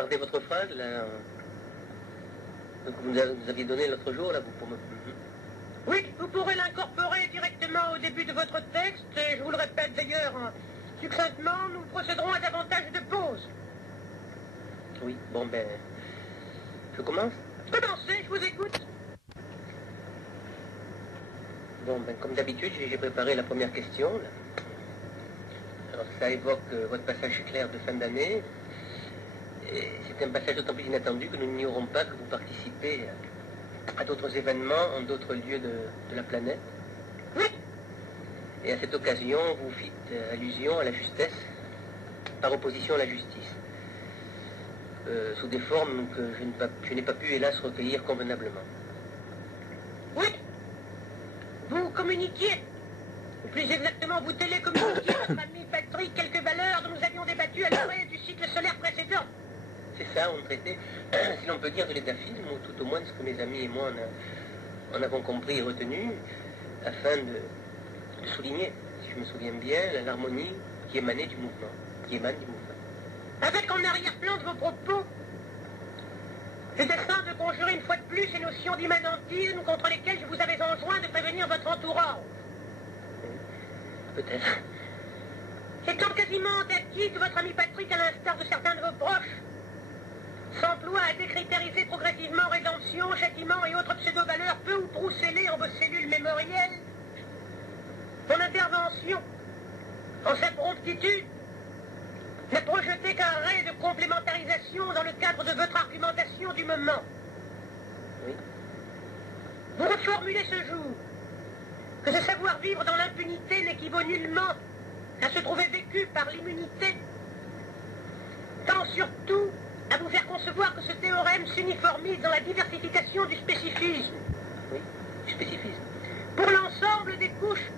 gardez votre phrase, là. Donc vous nous aviez donné l'autre jour, là, vous pour me... Oui, vous pourrez l'incorporer directement au début de votre texte, et je vous le répète d'ailleurs, succinctement, nous procéderons à davantage de pauses. Oui, bon ben... Je commence? Commencez, je vous écoute. Bon, ben comme d'habitude, j'ai préparé la première question, là. Alors ça évoque votre passage clair de fin d'année. Et c'est un passage d'autant plus inattendu que nous n'ignorons pas que vous participez à d'autres événements en d'autres lieux de la planète. Oui. Et à cette occasion, vous fîtes allusion à la justesse par opposition à la justice. Sous des formes que je n'ai pas pu, hélas, recueillir convenablement. Oui. Vous communiquiez, ou plus exactement, vous télécommuniquiez à notre ami Patrick quelques valeurs dont nous avions débattu à l'orée du cycle solaire précédent. C'est ça, on traitait, si l'on peut dire, de l'étaphisme, ou tout au moins de ce que mes amis et moi en avons compris et retenu, afin de souligner, si je me souviens bien, l'harmonie qui émane du mouvement. Avec en arrière-plan de vos propos le dessein de conjurer une fois de plus ces notions d'immanentisme contre lesquelles je vous avais enjoint de prévenir votre entourage. Peut-être. Étant quasiment acquis que votre ami Patrick, à l'instar de certains de vos proches, s'emploie à décritériser progressivement rédemption, châtiment et autres pseudo-valeurs peu ou prou scellées en vos cellules mémorielles, mon intervention, en sa promptitude, n'a projeté qu'un ray de complémentarisation dans le cadre de votre argumentation du moment. Oui. Vous reformulez ce jour que ce savoir-vivre dans l'impunité n'équivaut nullement à se trouver vécu par l'immunité, tant surtout à vous faire concevoir que ce théorème s'uniformise dans la diversification du spécifisme. Oui, du spécifisme. Pour l'ensemble des couches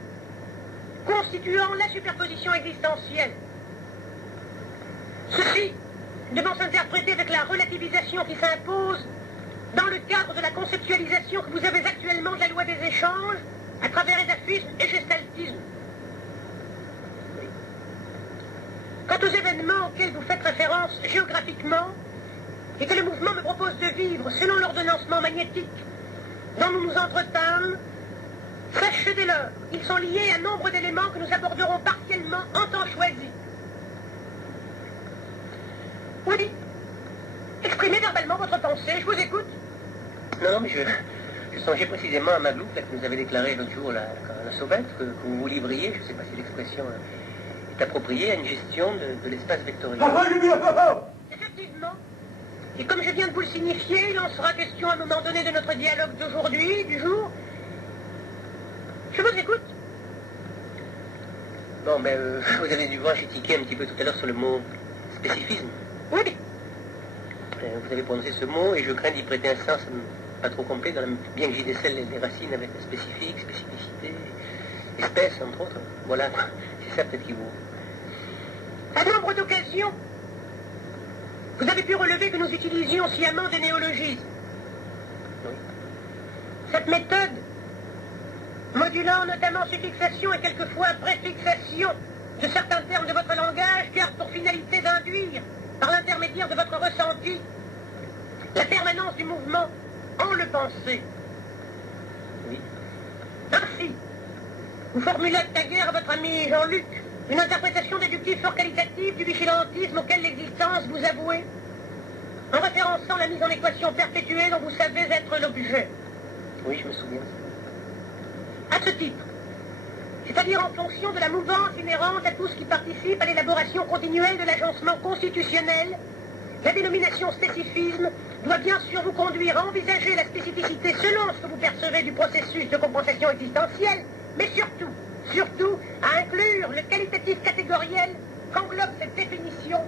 constituant la superposition existentielle. Ceci devant s'interpréter avec la relativisation qui s'impose dans le cadre de la conceptualisation que vous avez actuellement de la loi des échanges à travers édaphisme et gestaltisme. Quant aux événements auxquels vous faites référence géographiquement et que le mouvement me propose de vivre selon l'ordonnancement magnétique dont nous nous entretâmes, sachez dès lors qu'ils sont liés à nombre d'éléments que nous aborderons partiellement en temps choisi. Oui. Exprimez verbalement votre pensée, je vous écoute. Non, mais je songeais précisément à Maglouf, là, que nous avait déclaré l'autre jour, la sauvette, que vous vous livriez, je ne sais pas si l'expression est appropriée, à une gestion de l'espace vectoriel. Effectivement. Et comme je viens de vous le signifier, il en sera question à un moment donné de notre dialogue d'aujourd'hui, du jour. Je vous écoute. Bon, ben, vous avez dû voir, j'ai tiqué un petit peu tout à l'heure sur le mot spécifisme. Oui. Vous avez prononcé ce mot et je crains d'y prêter un sens pas trop complet, bien que j'y décèle les racines avec la spécifique, spécificité, espèce, entre autres. Voilà, c'est ça peut-être qui vous... À nombre d'occasions, vous avez pu relever que nous utilisions sciemment des néologismes. Oui. Cette méthode, modulant notamment suffixation et quelquefois préfixation de certains termes de votre langage, garde pour finalité d'induire, par l'intermédiaire de votre ressenti, la permanence du mouvement en le pensé. Oui. Ainsi, vous formulez naguère à votre ami Jean-Luc une interprétation déductive fort qualitative du vigilantisme auquel l'existence vous avouez, en référençant la mise en équation perpétuée dont vous savez être l'objet. Oui, je me souviens. À ce titre, c'est-à-dire en fonction de la mouvance inhérente à tout ce qui participe à l'élaboration continuelle de l'agencement constitutionnel, la dénomination spécifisme doit bien sûr vous conduire à envisager la spécificité selon ce que vous percevez du processus de compensation existentielle, mais surtout à inclure le qualitatif catégoriel qu'englobe cette définition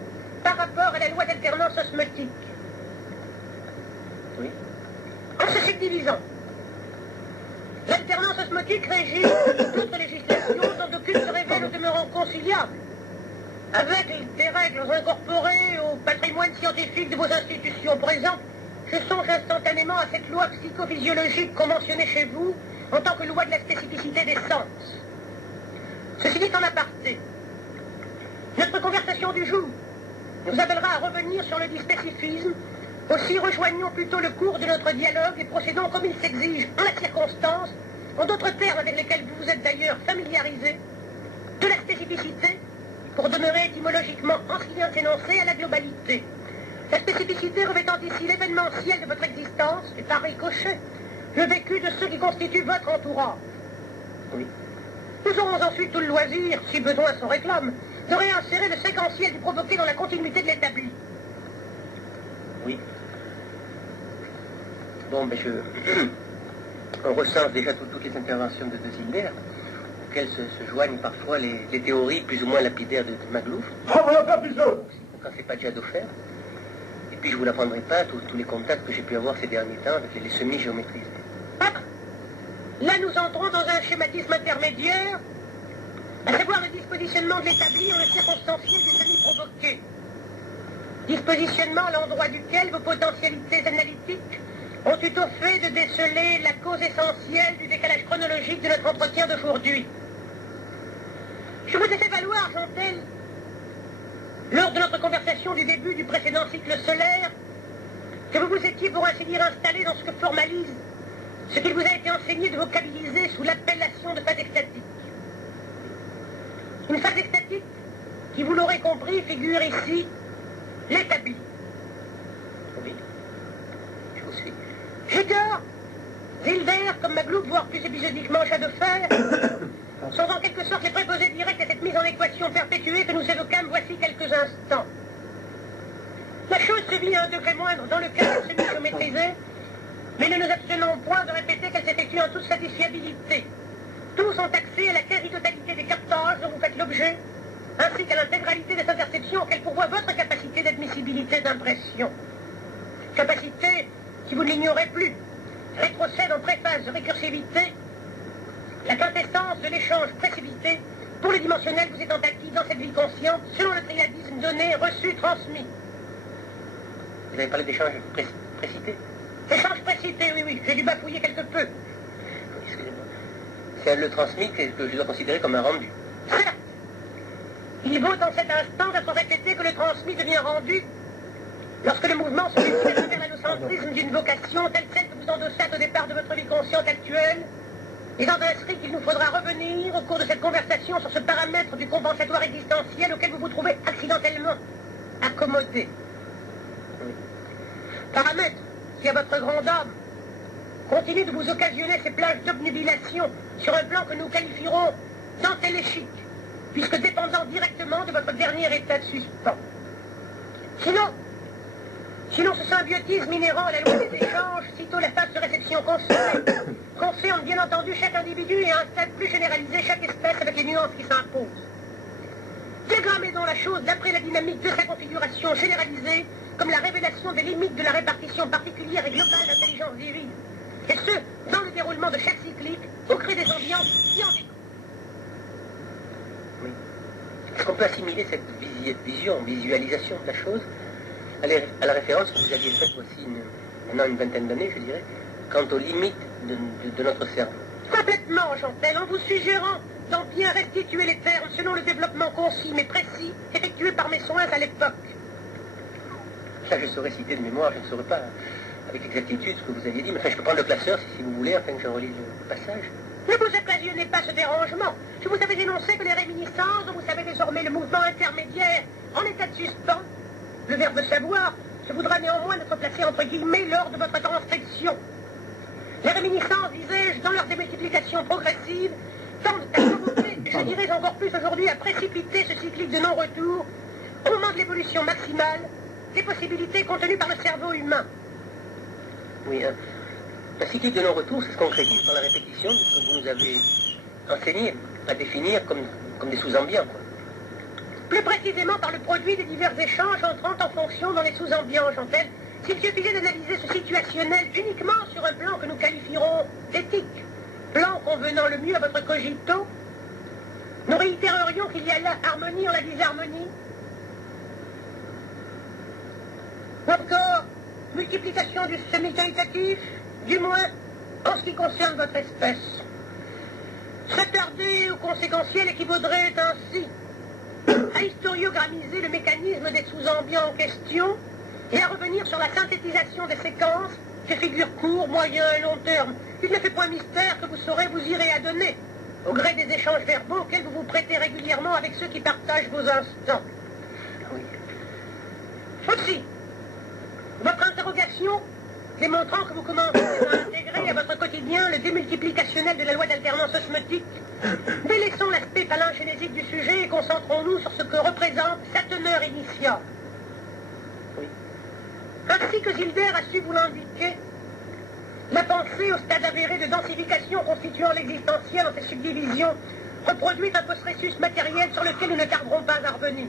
par rapport à la loi d'alternance osmotique. Oui. En se subdivisant, l'alternance osmotique régit d'autres législations dont aucune se révèle au demeurant conciliable, avec des règles incorporées au patrimoine scientifique de vos institutions. Par exemple, je songe instantanément à cette loi psychophysiologique conventionnée chez vous en tant que loi de la spécificité des sens. Ceci dit en aparté, notre conversation du jour nous appellera à revenir sur le dit spécifisme. Aussi, rejoignons plutôt le cours de notre dialogue et procédons comme il s'exige en la circonstance, en d'autres termes avec lesquels vous vous êtes d'ailleurs familiarisés, de la spécificité, pour demeurer étymologiquement ancien énoncé à la globalité. La spécificité revêtant ici l'événementiel de votre existence, et par ricochet, le vécu de ceux qui constituent votre entourage. Oui. Nous aurons ensuite tout le loisir, si besoin s'en réclame, de réinsérer le séquentiel du provoqué dans la continuité de l'établi. Oui. Bon, mais on recense déjà toutes les interventions de Zilder, auxquelles se joignent parfois les théories plus ou moins lapidaires de Maglouf. Quand c'est pas déjà d'offert. Et puis je vous l'apprendrai pas, tous les contacts que j'ai pu avoir ces derniers temps avec les semi-géométrisés. Ah, là nous entrons dans un schématisme intermédiaire, à savoir le dispositionnement de l'établi en le circonstanciel du semi-provoqué. Dispositionnement à l'endroit duquel vos potentialités analytiques ont eu au fait de déceler la cause essentielle du décalage chronologique de notre entretien d'aujourd'hui. Je vous ai fait valoir, Jean-Tel, lors de notre conversation du début du précédent cycle solaire, que vous vous étiez pour ainsi dire installé dans ce que formalise ce qu'il vous a été enseigné de vocabiliser sous l'appellation de phase extatique. Une phase extatique qui, vous l'aurez compris, figure ici l'établi. Oui, je vous suis. Hegel, Zilder, comme Maglouf, voire plus épisodiquement Chadefer, sont en quelque sorte les préposés directs à cette mise en équation perpétuée que nous évoquâmes voici quelques instants. La chose se vit à un degré moindre dans le cas de semi-géométrisé, mais ne nous abstenons point de répéter qu'elle s'effectue en toute satisfiabilité. Tous sont taxés à la quasi-totalité des captages dont vous faites l'objet, ainsi qu'à l'intégralité des interceptions auxquelles pourvoit votre capacité d'admissibilité d'impression. Capacité, si vous ne l'ignorez plus, rétrocède en préphase de récursivité la quintessence de l'échange précipité pour le dimensionnel vous étant acquis dans cette vie consciente selon le triadisme donné, reçu, transmis. Vous avez parlé d'échange précité? Échange précité, oui, j'ai dû bafouiller quelque peu. Excusez-moi. C'est le transmis que je dois considérer comme un rendu. Certes, il vaut dans cet instant d'être répété que le transmis devient rendu lorsque le mouvement se décide à travers l'allocentrisme d'une vocation telle celle que vous endossâtes au départ de votre vie consciente actuelle, et dans inscrit qu'il nous faudra revenir au cours de cette conversation sur ce paramètre du compensatoire existentiel auquel vous vous trouvez accidentellement accommodé. Paramètre qui, à votre grande âme, continue de vous occasionner ces plages d'obnubilation sur un plan que nous qualifierons d'antéléchique, puisque dépendant directement de votre dernier état de suspens. Sinon ce symbiotisme inhérent à la loi des échanges, sitôt la phase de réception consommée, concerne bien entendu chaque individu et à un stade plus généralisé chaque espèce avec les nuances qui s'imposent. Diagrammez donc la chose d'après la dynamique de sa configuration généralisée, comme la révélation des limites de la répartition particulière et globale d'intelligence divine, et ce, dans le déroulement de chaque cyclique, au gré des ambiances qui en découlent. Oui. Est-ce qu'on peut assimiler cette visualisation de la chose à la référence que vous aviez faite voici maintenant une vingtaine d'années, je dirais, quant aux limites de notre cerveau? Complètement, Chantal, en vous suggérant d'en bien restituer les termes selon le développement concis mais précis effectué par mes soins à l'époque. Là, je saurais citer de mémoire, je ne saurais pas avec exactitude ce que vous aviez dit, mais enfin, je peux prendre le classeur si vous voulez, afin que j'en relise le passage. Ne vous occasionnez pas ce dérangement. Je vous avais énoncé que les réminiscences, dont vous savez désormais le mouvement intermédiaire en état de suspens, le verbe savoir, se voudra néanmoins être placé entre guillemets lors de votre transcription. Les réminiscences, disais-je, dans leur démultiplication progressive, tendent à provoquer, je dirais encore plus aujourd'hui, à précipiter ce cyclique de non-retour au moment de l'évolution maximale des possibilités contenues par le cerveau humain. Oui, un cyclique de non-retour, c'est ce qu'on concrétise par la répétition, que vous nous avez enseigné à définir comme des sous-ambiants, quoi. Plus précisément par le produit des divers échanges entrant en fonction dans les sous-ambiances, Jean-Tel, s'il suffisait d'analyser ce situationnel uniquement sur un plan que nous qualifierons d'éthique, plan convenant le mieux à votre cogito, nous réitérerions qu'il y a là harmonie en la disharmonie, ou encore multiplication du semi-qualitatif, du moins en ce qui concerne votre espèce. S'attarder au conséquentiel équivaudrait ainsi à historiogrammiser le mécanisme des sous-ambiants en question et à revenir sur la synthétisation des séquences, des figures courts, moyen et long terme. Il ne fait point mystère que vous saurez vous irez adonner, au gré des échanges verbaux auxquels vous vous prêtez régulièrement avec ceux qui partagent vos instants. Oui. Aussi, votre interrogation démontrant que vous commencez à intégrer à votre quotidien le démultiplicationnel de la loi d'alternance osmotique, délaissons l'aspect palingénésique du sujet et concentrons-nous sur ce que représente sa teneur initiale. Oui. Ainsi que Zilder a su vous l'indiquer, la pensée au stade avéré de densification constituant l'existentiel en ses subdivisions reproduit un processus matériel sur lequel nous ne tarderons pas à revenir.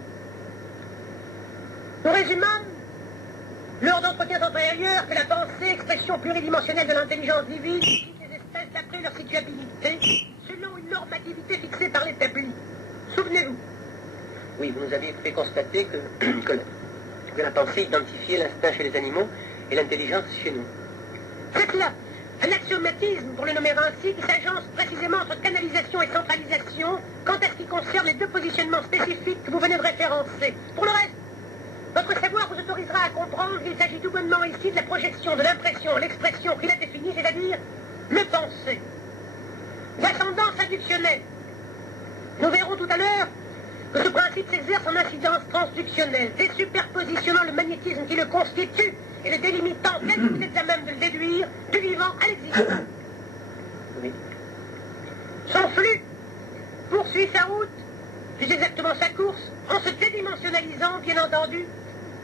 Nous résumons, lors d'entretiens antérieurs, que la pensée, expression pluridimensionnelle de l'intelligence divine, décide les espèces d'après leur situabilité, selon une normativité fixée par l'établi. Souvenez-vous. Oui, vous nous aviez fait constater que la pensée identifiait l'instinct chez les animaux et l'intelligence chez nous. C'est là un axiomatisme, pour le nommer ainsi, qui s'agence précisément entre canalisation et centralisation quant à ce qui concerne les deux positionnements spécifiques que vous venez de référencer. Pour le reste, votre savoir vous autorisera à comprendre qu'il s'agit tout bonnement ici de la projection de l'impression, l'expression qu'il a définie, c'est-à-dire le penser. L'ascendance inductionnelle. Nous verrons tout à l'heure que ce principe s'exerce en incidence transductionnelle, désuperpositionnant le magnétisme qui le constitue et le délimitant, tel que vous êtes à même de le déduire, du vivant à l'existant. Oui. Son flux poursuit sa route, plus exactement sa course, en se dédimensionnalisant, bien entendu,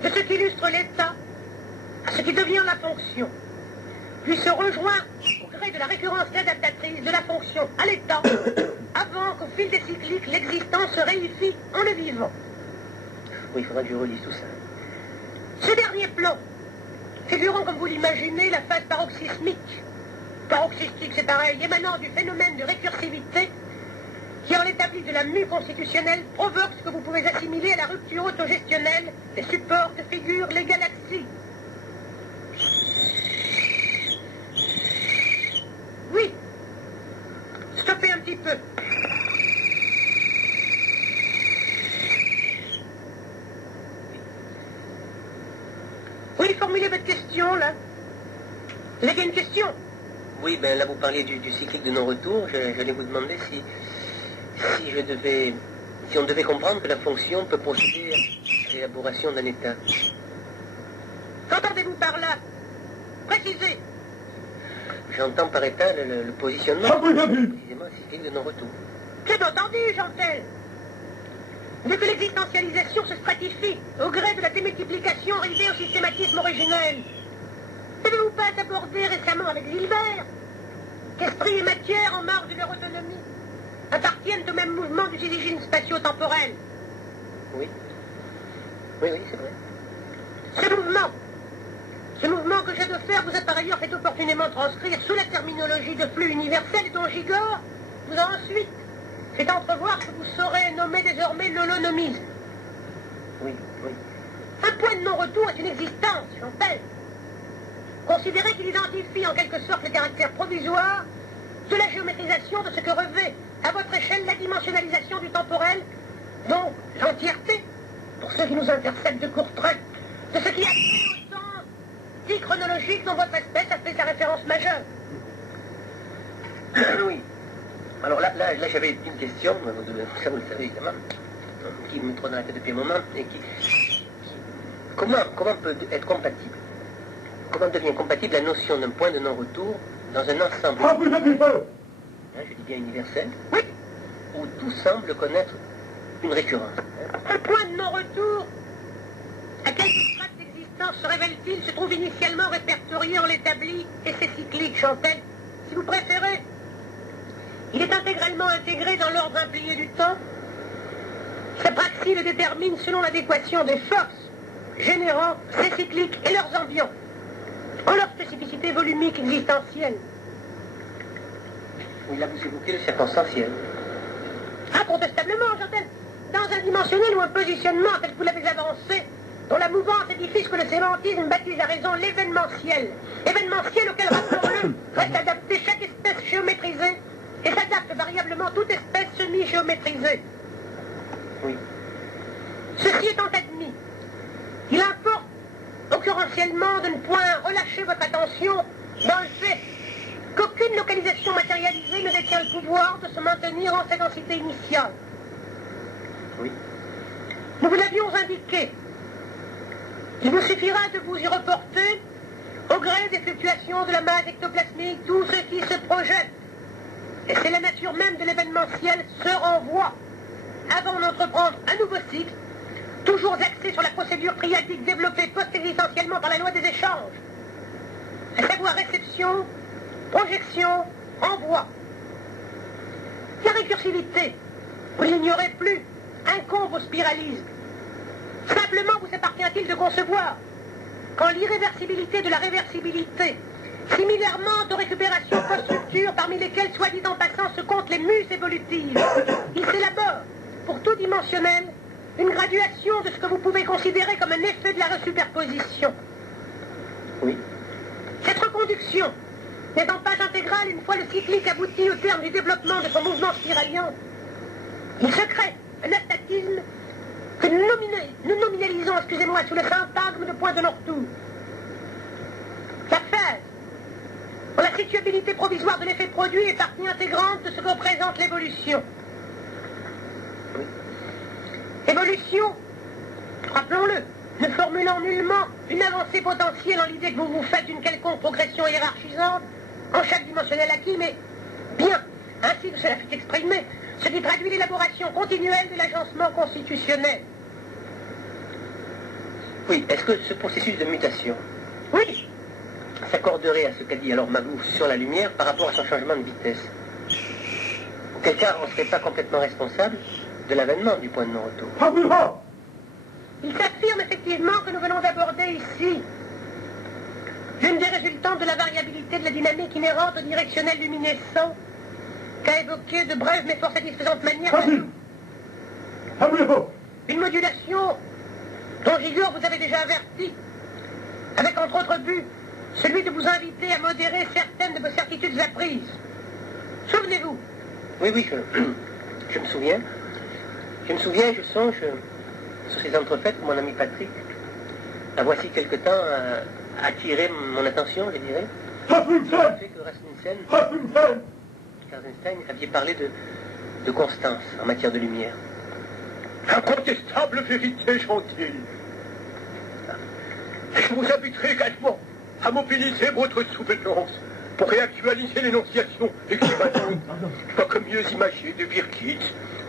de ce qui illustre l'état à ce qui devient la fonction, puis se rejoint au gré de la récurrence adaptatrice de la fonction à l'état, avant qu'au fil des cycliques, l'existence se réunifie en le vivant. Oui, il faudra que je relise tout ça. Ce dernier plan, figurant comme vous l'imaginez la phase paroxysmique, paroxystique c'est pareil, émanant du phénomène de récursivité, qui en l'établit de la mue constitutionnelle, provoque ce que vous pouvez assimiler à la rupture autogestionnelle des supports que figurent les galaxies. Oui, stoppez un petit peu. Oui, formulez votre question, là. Vous avez une question? Oui, ben là vous parliez du cyclique de non-retour. J'allais vous demander si on devait comprendre que la fonction peut procéder à l'élaboration d'un état. Qu'entendez-vous par là? Précisez. J'entends par état le positionnement, précisément le cyclique de non-retour. J'ai entendu, Jean-Tel. Dès que l'existentialisation se stratifie au gré de la démultiplication arrivée au systématisme originel, n'avez-vous pas abordé récemment avec Gilbert qu'esprit et matière, en marge de leur autonomie, appartiennent au même mouvement du origine spatio-temporel? Oui. Oui, c'est vrai. Ce mouvement que j'ai de faire vous a par ailleurs fait opportunément transcrire sous la terminologie de flux universel dont Gigor vous a ensuite fait entrevoir que vous saurez nommer désormais l'holonomisme. Oui. Un point de non-retour est une existence, Chantal. Considérez qu'il identifie en quelque sorte le caractère provisoire de la géométrisation de ce que revêt, à votre échelle, la dimensionnalisation du temporel, donc l'entièreté, pour ceux qui nous interceptent de court trait, de ce qui a trait au sens dit chronologique dont votre espèce a fait sa référence majeure. Oui. Alors là j'avais une question, ça vous le savez évidemment, qui me trotte dans la tête depuis un moment, et comment peut être compatible, comment devient compatible la notion d'un point de non-retour dans un ensemble, je dis bien universel, Oui, où tout semble connaître une récurrence. un point de non-retour, à quelle strate d'existence se révèle-t-il, se trouve initialement répertorié en l'établi et c'est cyclique, Chantal, si vous préférez. Il est intégralement intégré dans l'ordre implié du temps. Sa praxis le détermine selon l'adéquation des forces générant ces cycliques et leurs ambiants, en leur spécificité volumique existentielle. Oui, là vous évoquez le circonstanciel. Incontestablement, Chantal, dans un dimensionnel ou un positionnement tel que vous l'avez avancé, dont la mouvance édifie ce que le sémantisme baptise à raison l'événementiel. Événementiel auquel, rappelons-le, reste adapté chaque espèce géométrisée et s'adapte variablement toute espèce semi-géométrisée. Oui. Ceci étant admis, il importe occurrentiellement de ne point relâcher votre attention dans le fait qu'aucune localisation matérialisée ne détient le pouvoir de se maintenir en sa densité initiale. Oui. Nous vous l'avions indiqué. Il vous suffira de vous y reporter au gré des fluctuations de la masse ectoplasmique, tout ce qui se projette. Et c'est la nature même de l'événementiel se renvoie avant d'entreprendre un nouveau cycle, toujours axé sur la procédure triadique développée post-existentiellement par la loi des échanges, à savoir réception, projection, envoi. La récursivité, vous ne l'ignorez plus, incombe au spiralisme. Simplement vous appartient-il de concevoir qu'en l'irréversibilité de la réversibilité, similairement aux récupérations post-structures parmi lesquelles, soit dit en passant, se comptent les muses évolutives, il s'élabore, pour tout dimensionnel, une graduation de ce que vous pouvez considérer comme un effet de la superposition. Oui. Cette reconduction, n'étant pas intégrale une fois le cyclique abouti au terme du développement de son mouvement spiralien, il se crée un astatisme que nous nominalisons, excusez-moi, sous le syntagme de point de non-retour. La phase, pour la situabilité provisoire de l'effet produit, est partie intégrante de ce que représente l'évolution. Évolution, rappelons-le, ne formulant nullement une avancée potentielle en l'idée que vous vous faites d'une quelconque progression hiérarchisante en chaque dimensionnel acquis, mais bien, ainsi que cela fut exprimé, ce qui traduit l'élaboration continuelle de l'agencement constitutionnel. Oui, est-ce que ce processus de mutation Oui, s'accorderait à ce qu'a dit alors Magou sur la lumière par rapport à son changement de vitesse? Auquel cas, on ne serait pas complètement responsable de l'avènement du point de non-retour. il s'affirme effectivement que nous venons d'aborder ici l'une des résultantes de la variabilité de la dynamique inhérente au directionnel luminescent qu'a évoqué de brève mais fort satisfaisante manière une modulation dont Gigor vous avait déjà averti, avec entre autres but celui de vous inviter à modérer certaines de vos certitudes apprises. Souvenez-vous. Oui, je me souviens. Je me souviens, je songe sur ces entrefaites que mon ami Patrick a voici quelque temps attiré mon attention, je dirais. Le fait que Rasmussen, Karzenstein, aviez parlé de constance en matière de lumière. Incontestable vérité, Gentil. Je vous inviterai également à mobiliser votre souvenance pour réactualiser l'énonciation équivalente, quoique mieux imagée de Birkitz,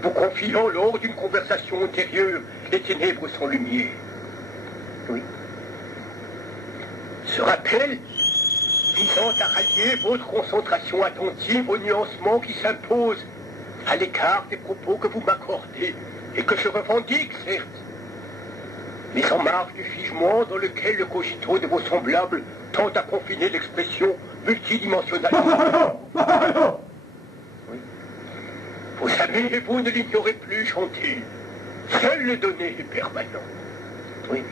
vous confiant lors d'une conversation antérieure les ténèbres sans lumière. Oui. Ce rappel visant à rallier votre concentration attentive au nuancement qui s'impose à l'écart des propos que vous m'accordez et que je revendique, certes, mais en marge du figement dans lequel le cogito de vos semblables tente à confiner l'expression multidimensionnelle. Oui. Vous savez, vous ne l'ignorez plus, Gentil. Seul le donné est permanent. Oui.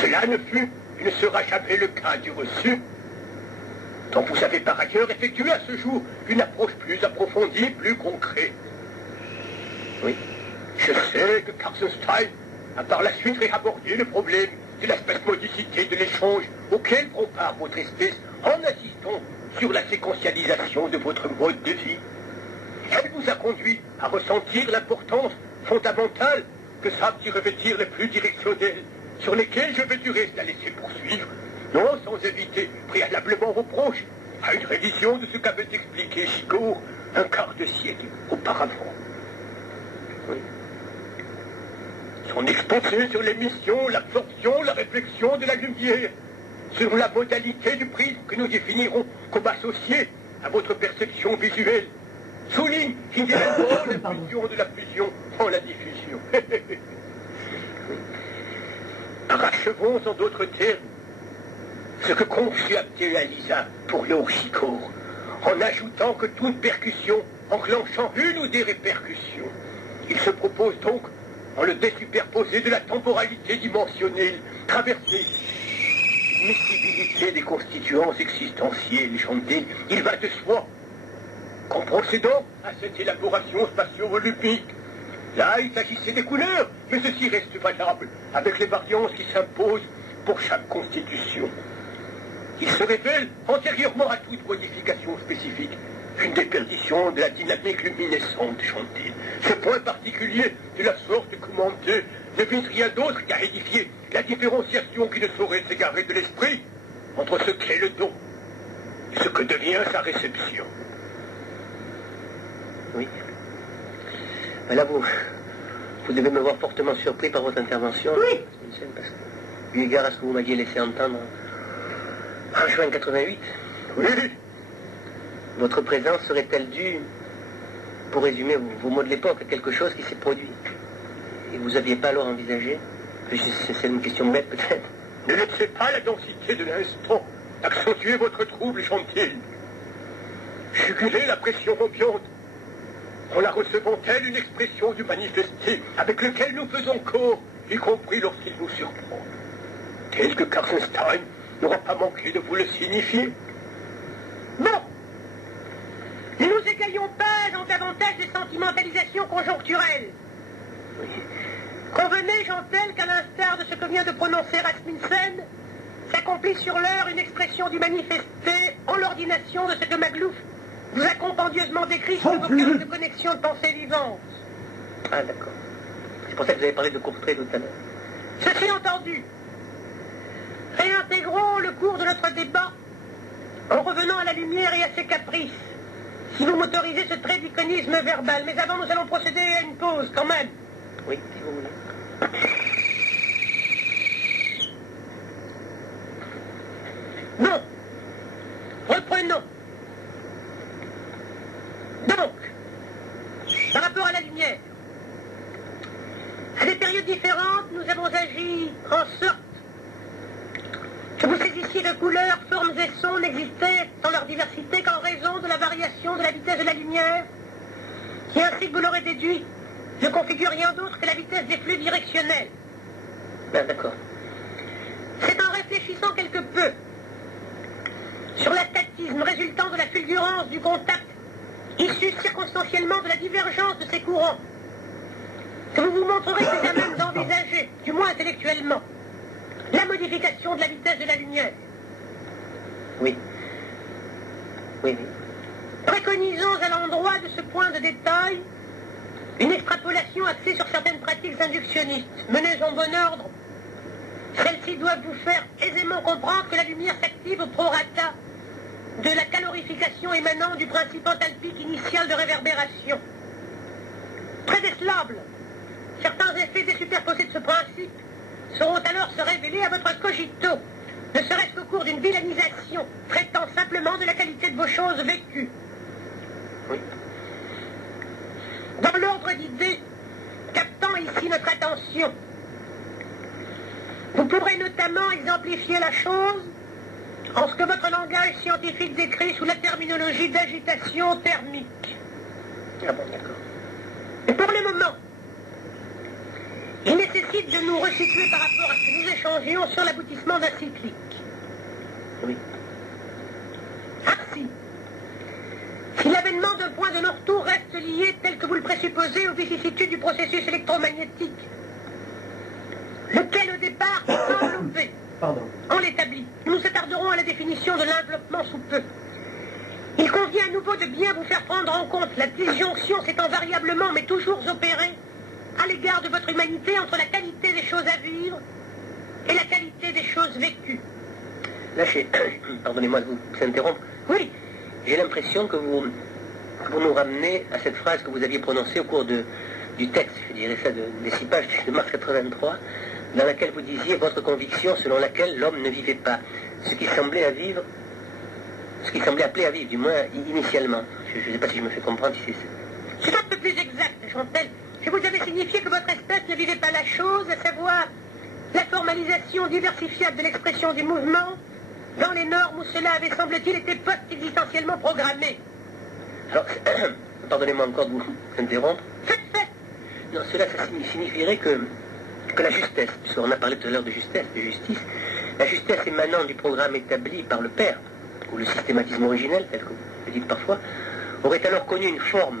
Cela ne fut et ne sera jamais le cas du reçu, dont vous avez par ailleurs effectué à ce jour une approche plus approfondie, plus concrète. Oui. Je sais que Karzenstein a par la suite réabordé le problème de la spasmodicité de l'échange auquel prend part votre espèce en insistant sur la séquentialisation de votre mode de vie. Elle vous a conduit à ressentir l'importance fondamentale que savent y revêtir les plus directionnels, sur lesquels je vais du reste la laisser poursuivre, non sans éviter préalablement reproche à une révision de ce qu'avait expliqué Gigor un quart de siècle auparavant. Oui. Son exposé sur l'émission, l'absorption, la réflexion de la lumière, selon la modalité du prisme que nous définirons comme associé à votre perception visuelle, souligne idéalement la fusion de la fusion en la diffusion. Parachevons en d'autres termes ce que conceptualisa pour Gigor, en ajoutant que toute percussion enclenchant une ou des répercussions, il se propose donc, en le désuperposé de la temporalité dimensionnelle, traverser une miscibilité des constituants existentiels, Gentil. Il va de soi qu'en procédant à cette élaboration spatio-volumique, Là, il s'agissait des couleurs, mais ceci reste valable, avec les variances qui s'imposent pour chaque constitution. Il se révèle antérieurement à toute modification spécifique, une déperdition de la dynamique luminescente chantée. Ce point particulier de la sorte commentée ne vise rien d'autre qu'à édifier la différenciation qui ne saurait s'égarer de l'esprit entre ce qu'est le don et ce que devient sa réception. Oui. Là, vous devez me voir fortement surpris par votre intervention. Oui. Parce que, eu égard à ce que vous m'aviez laissé entendre en juin 88, Oui. votre présence serait-elle due, pour résumer vos mots de l'époque, à quelque chose qui s'est produit? Et vous n'aviez pas alors envisagé? C'est une question bête peut-être. Ne laissez pas la densité de l'instant accentuer votre trouble gentil. Jugulez la pression ambiante en la recevant telle une expression du manifesté avec lequel nous faisons corps, y compris lorsqu'il nous surprend. Est-ce que Karsenstein n'aura pas manqué de vous le signifier? Bon. Ne nous égaillons pas dans davantage de sentimentalisation conjoncturelle. Oui. Convenez, Jean-Tel, qu'à l'instar de ce que vient de prononcer Rasmussen, s'accomplit sur l'heure une expression du manifesté en l'ordination de ce que Maglouf vous a compendieusement décrit sur vos cartes de connexion de pensée vivante. Ah, d'accord. C'est pour ça que vous avez parlé de Courtrai tout à l'heure. Ceci entendu, réintégrons le cours de notre débat en revenant à la lumière et à ses caprices, si vous m'autorisez ce trait d'iconisme verbal. Mais avant, nous allons procéder à une pause, quand même. Oui, si vous voulez. Bon, reprenons. Donc, par rapport à la lumière, à des périodes différentes, nous avons agi en sorte que vous saisissiez de couleurs, formes et sons n'existaient dans leur diversité qu'en raison de la variation de la vitesse de la lumière, qui, ainsi que vous l'aurez déduit, ne configure rien d'autre que la vitesse des flux directionnels. Ah, d'accord. C'est en réfléchissant quelque peu sur l'astatisme résultant de la fulgurance du contact issu circonstanciellement de la divergence de ces courants que vous vous montrerez plus à même d'envisager, du moins intellectuellement, la modification de la vitesse de la lumière. Oui. Oui, oui. Préconisons à l'endroit de ce point de détail une extrapolation axée sur certaines pratiques inductionnistes, menées en bon ordre. Celles-ci doivent vous faire aisément comprendre que la lumière s'active au prorata de la calorification émanant du principe enthalpique initial de réverbération. Très décelable, certains effets des superposés de ce principe sauront alors se révéler à votre cogito, ne serait-ce qu'au cours d'une vilanisation traitant simplement de la qualité de vos choses vécues. Oui. Dans l'ordre d'idées, captant ici notre attention, vous pourrez notamment exemplifier la chose en ce que votre langage scientifique décrit sous la terminologie d'agitation thermique. Ah bon, d'accord. Et pour le moment, il nécessite de nous resituer par rapport à ce que nous échangions sur l'aboutissement d'un cyclique. Oui. Ainsi, si l'avènement d'un point de non-retour reste lié, tel que vous le présupposez, aux vicissitudes du processus électromagnétique, lequel au départ est enveloppé, on l'établit. Nous nous attarderons à la définition de l'enveloppement sous peu. Il convient à nouveau de bien vous faire prendre en compte la disjonction s'étant variablement mais toujours opérée à l'égard de votre humanité entre la qualité des choses à vivre et la qualité des choses vécues. Là, pardonnez-moi de vous interrompre. Oui, J'ai l'impression que vous nous ramenez à cette phrase que vous aviez prononcée au cours du texte, je dirais ça, des 6 pages de mars 83, dans laquelle vous disiez votre conviction selon laquelle l'homme ne vivait pas, ce qui semblait appeler à vivre, du moins initialement. Je ne sais pas si je me fais comprendre si c'est... c'est un peu plus exact, Chantal. Je vous avais signifié que votre espèce ne vivait pas la chose, à savoir la formalisation diversifiable de l'expression du mouvement dans les normes où cela avait, semble-t-il, été post-existentiellement programmé. Alors, pardonnez-moi encore de vous interrompre. Faites. Non, cela, ça signifierait que la justesse, puisqu'on a parlé tout à l'heure de justesse, de justice, la justesse émanant du programme établi par le Père, ou le systématisme originel, tel que vous le dites parfois, aurait alors connu une forme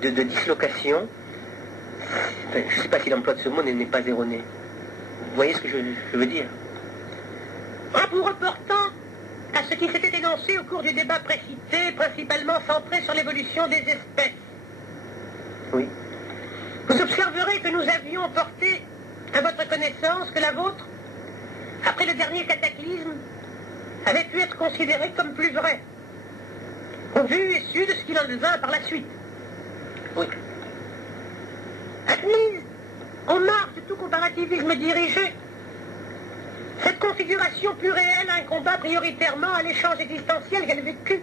de dislocation Enfin, je ne sais pas si l'emploi de ce mot n'est pas erroné. Vous voyez ce que je veux dire? En vous reportant à ce qui s'était énoncé au cours du débat précité, principalement centré sur l'évolution des espèces. Oui. Vous observerez que nous avions porté à votre connaissance que la vôtre, après le dernier cataclysme, avait pu être considérée comme plus vraie, au vu et su de ce qu'il en devint par la suite. Oui. Admise en marge de tout comparativisme dirigé, cette configuration plus réelle incomba prioritairement à l'échange existentiel qu'elle vécut,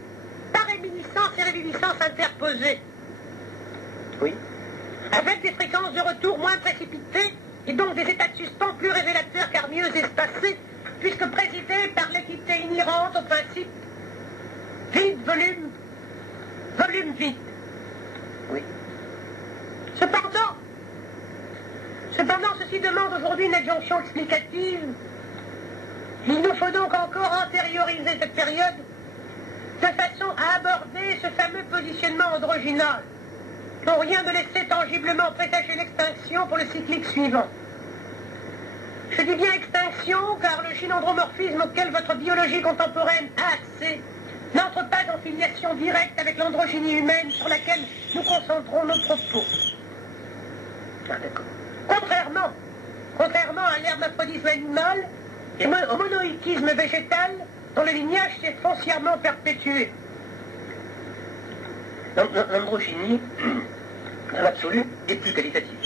par réminiscence et réviviscence interposées. Oui. Avec des fréquences de retour moins précipitées, et donc des états de suspens plus révélateurs car mieux espacés, puisque présidés par l'équité inhérente au principe vide, volume, volume, vide. Oui. Cependant, ceci demande aujourd'hui une adjonction explicative. Il nous faut donc encore antérioriser cette période de façon à aborder ce fameux positionnement androgynal, dont rien ne laissait tangiblement présager l'extinction pour le cyclique suivant. Je dis bien extinction, car le gynandromorphisme auquel votre biologie contemporaine a accès n'entre pas en filiation directe avec l'androgynie humaine sur laquelle nous concentrons nos propos. Ah, d'accord. Contrairement à l'hermaphrodisme animal et au monoïquisme végétal, dont le lignage s'est foncièrement perpétué. L'androgynie, dans l'absolu, est plus qualitative.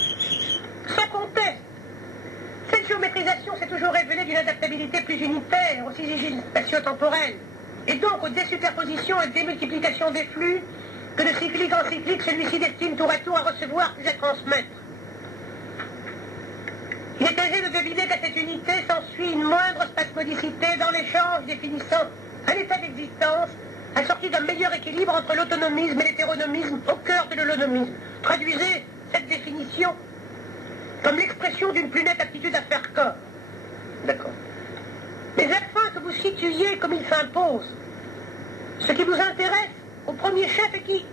Sans conteste, cette géométrisation s'est toujours révélée d'une adaptabilité plus unitaire aux syzygismes spatio-temporels, et donc aux désuperpositions et démultiplications des flux que de cyclique en cyclique, celui-ci destine tour à tour à recevoir puis à transmettre. Il est aisé de deviner qu'à cette unité s'ensuit une moindre spasmodicité dans l'échange définissant un état d'existence assorti d'un meilleur équilibre entre l'autonomisme et l'hétéronomisme au cœur de l'holonomisme. Traduisez cette définition comme l'expression d'une plus nette aptitude à faire corps. D'accord. Mais afin que vous situiez comme il s'impose, ce qui vous intéresse au premier chef et qui,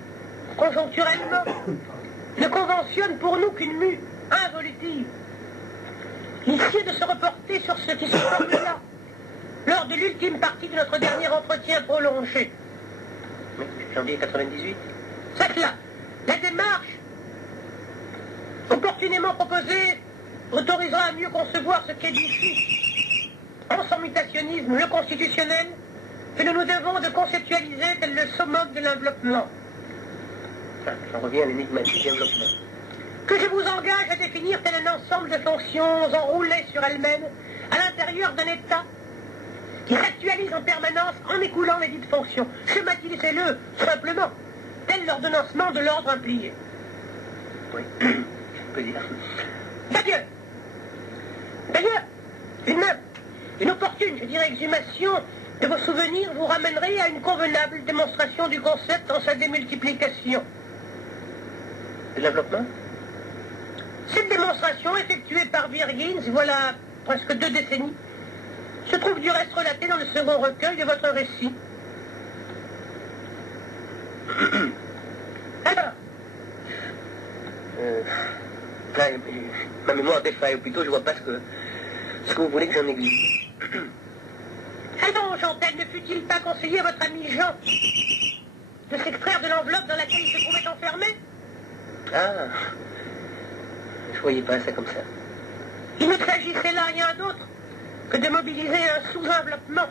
conjoncturellement, ne conventionne pour nous qu'une mue involutive, ici est de se reporter sur ce qui se formula lors de l'ultime partie de notre dernier entretien prolongé. Janvier 98. C'est cela. La démarche opportunément proposée autorisera à mieux concevoir ce qu'est d'ici, en son mutationnisme, le constitutionnel, que nous nous devons de conceptualiser tel le summum de l'enveloppement. Ah, j'en reviens à l'énigmatique développement. Que je vous engage à définir tel un ensemble de fonctions enroulées sur elles-mêmes à l'intérieur d'un état qui s'actualise en permanence en écoulant les dites fonctions. Schématisez-le simplement, tel l'ordonnancement de l'ordre implié. Oui, je peux dire. D'ailleurs, une opportune, je dirais, exhumation de vos souvenirs vous ramènerait à une convenable démonstration du concept en sa démultiplication. Le développement? Cette démonstration, effectuée par Virgins, voilà presque 2 décennies, se trouve du reste relatée dans le second recueil de votre récit. Alors, là, ma mémoire défaille, ou plutôt je vois pas ce que vous voulez que j'en exige. allons, Jantel, ne fut-il pas conseillé à votre ami Jean de s'extraire de l'enveloppe dans laquelle il se trouvait enfermé? Ah, je voyais pas ça comme ça. Il ne s'agissait là rien d'autre que de mobiliser un sous-enveloppement,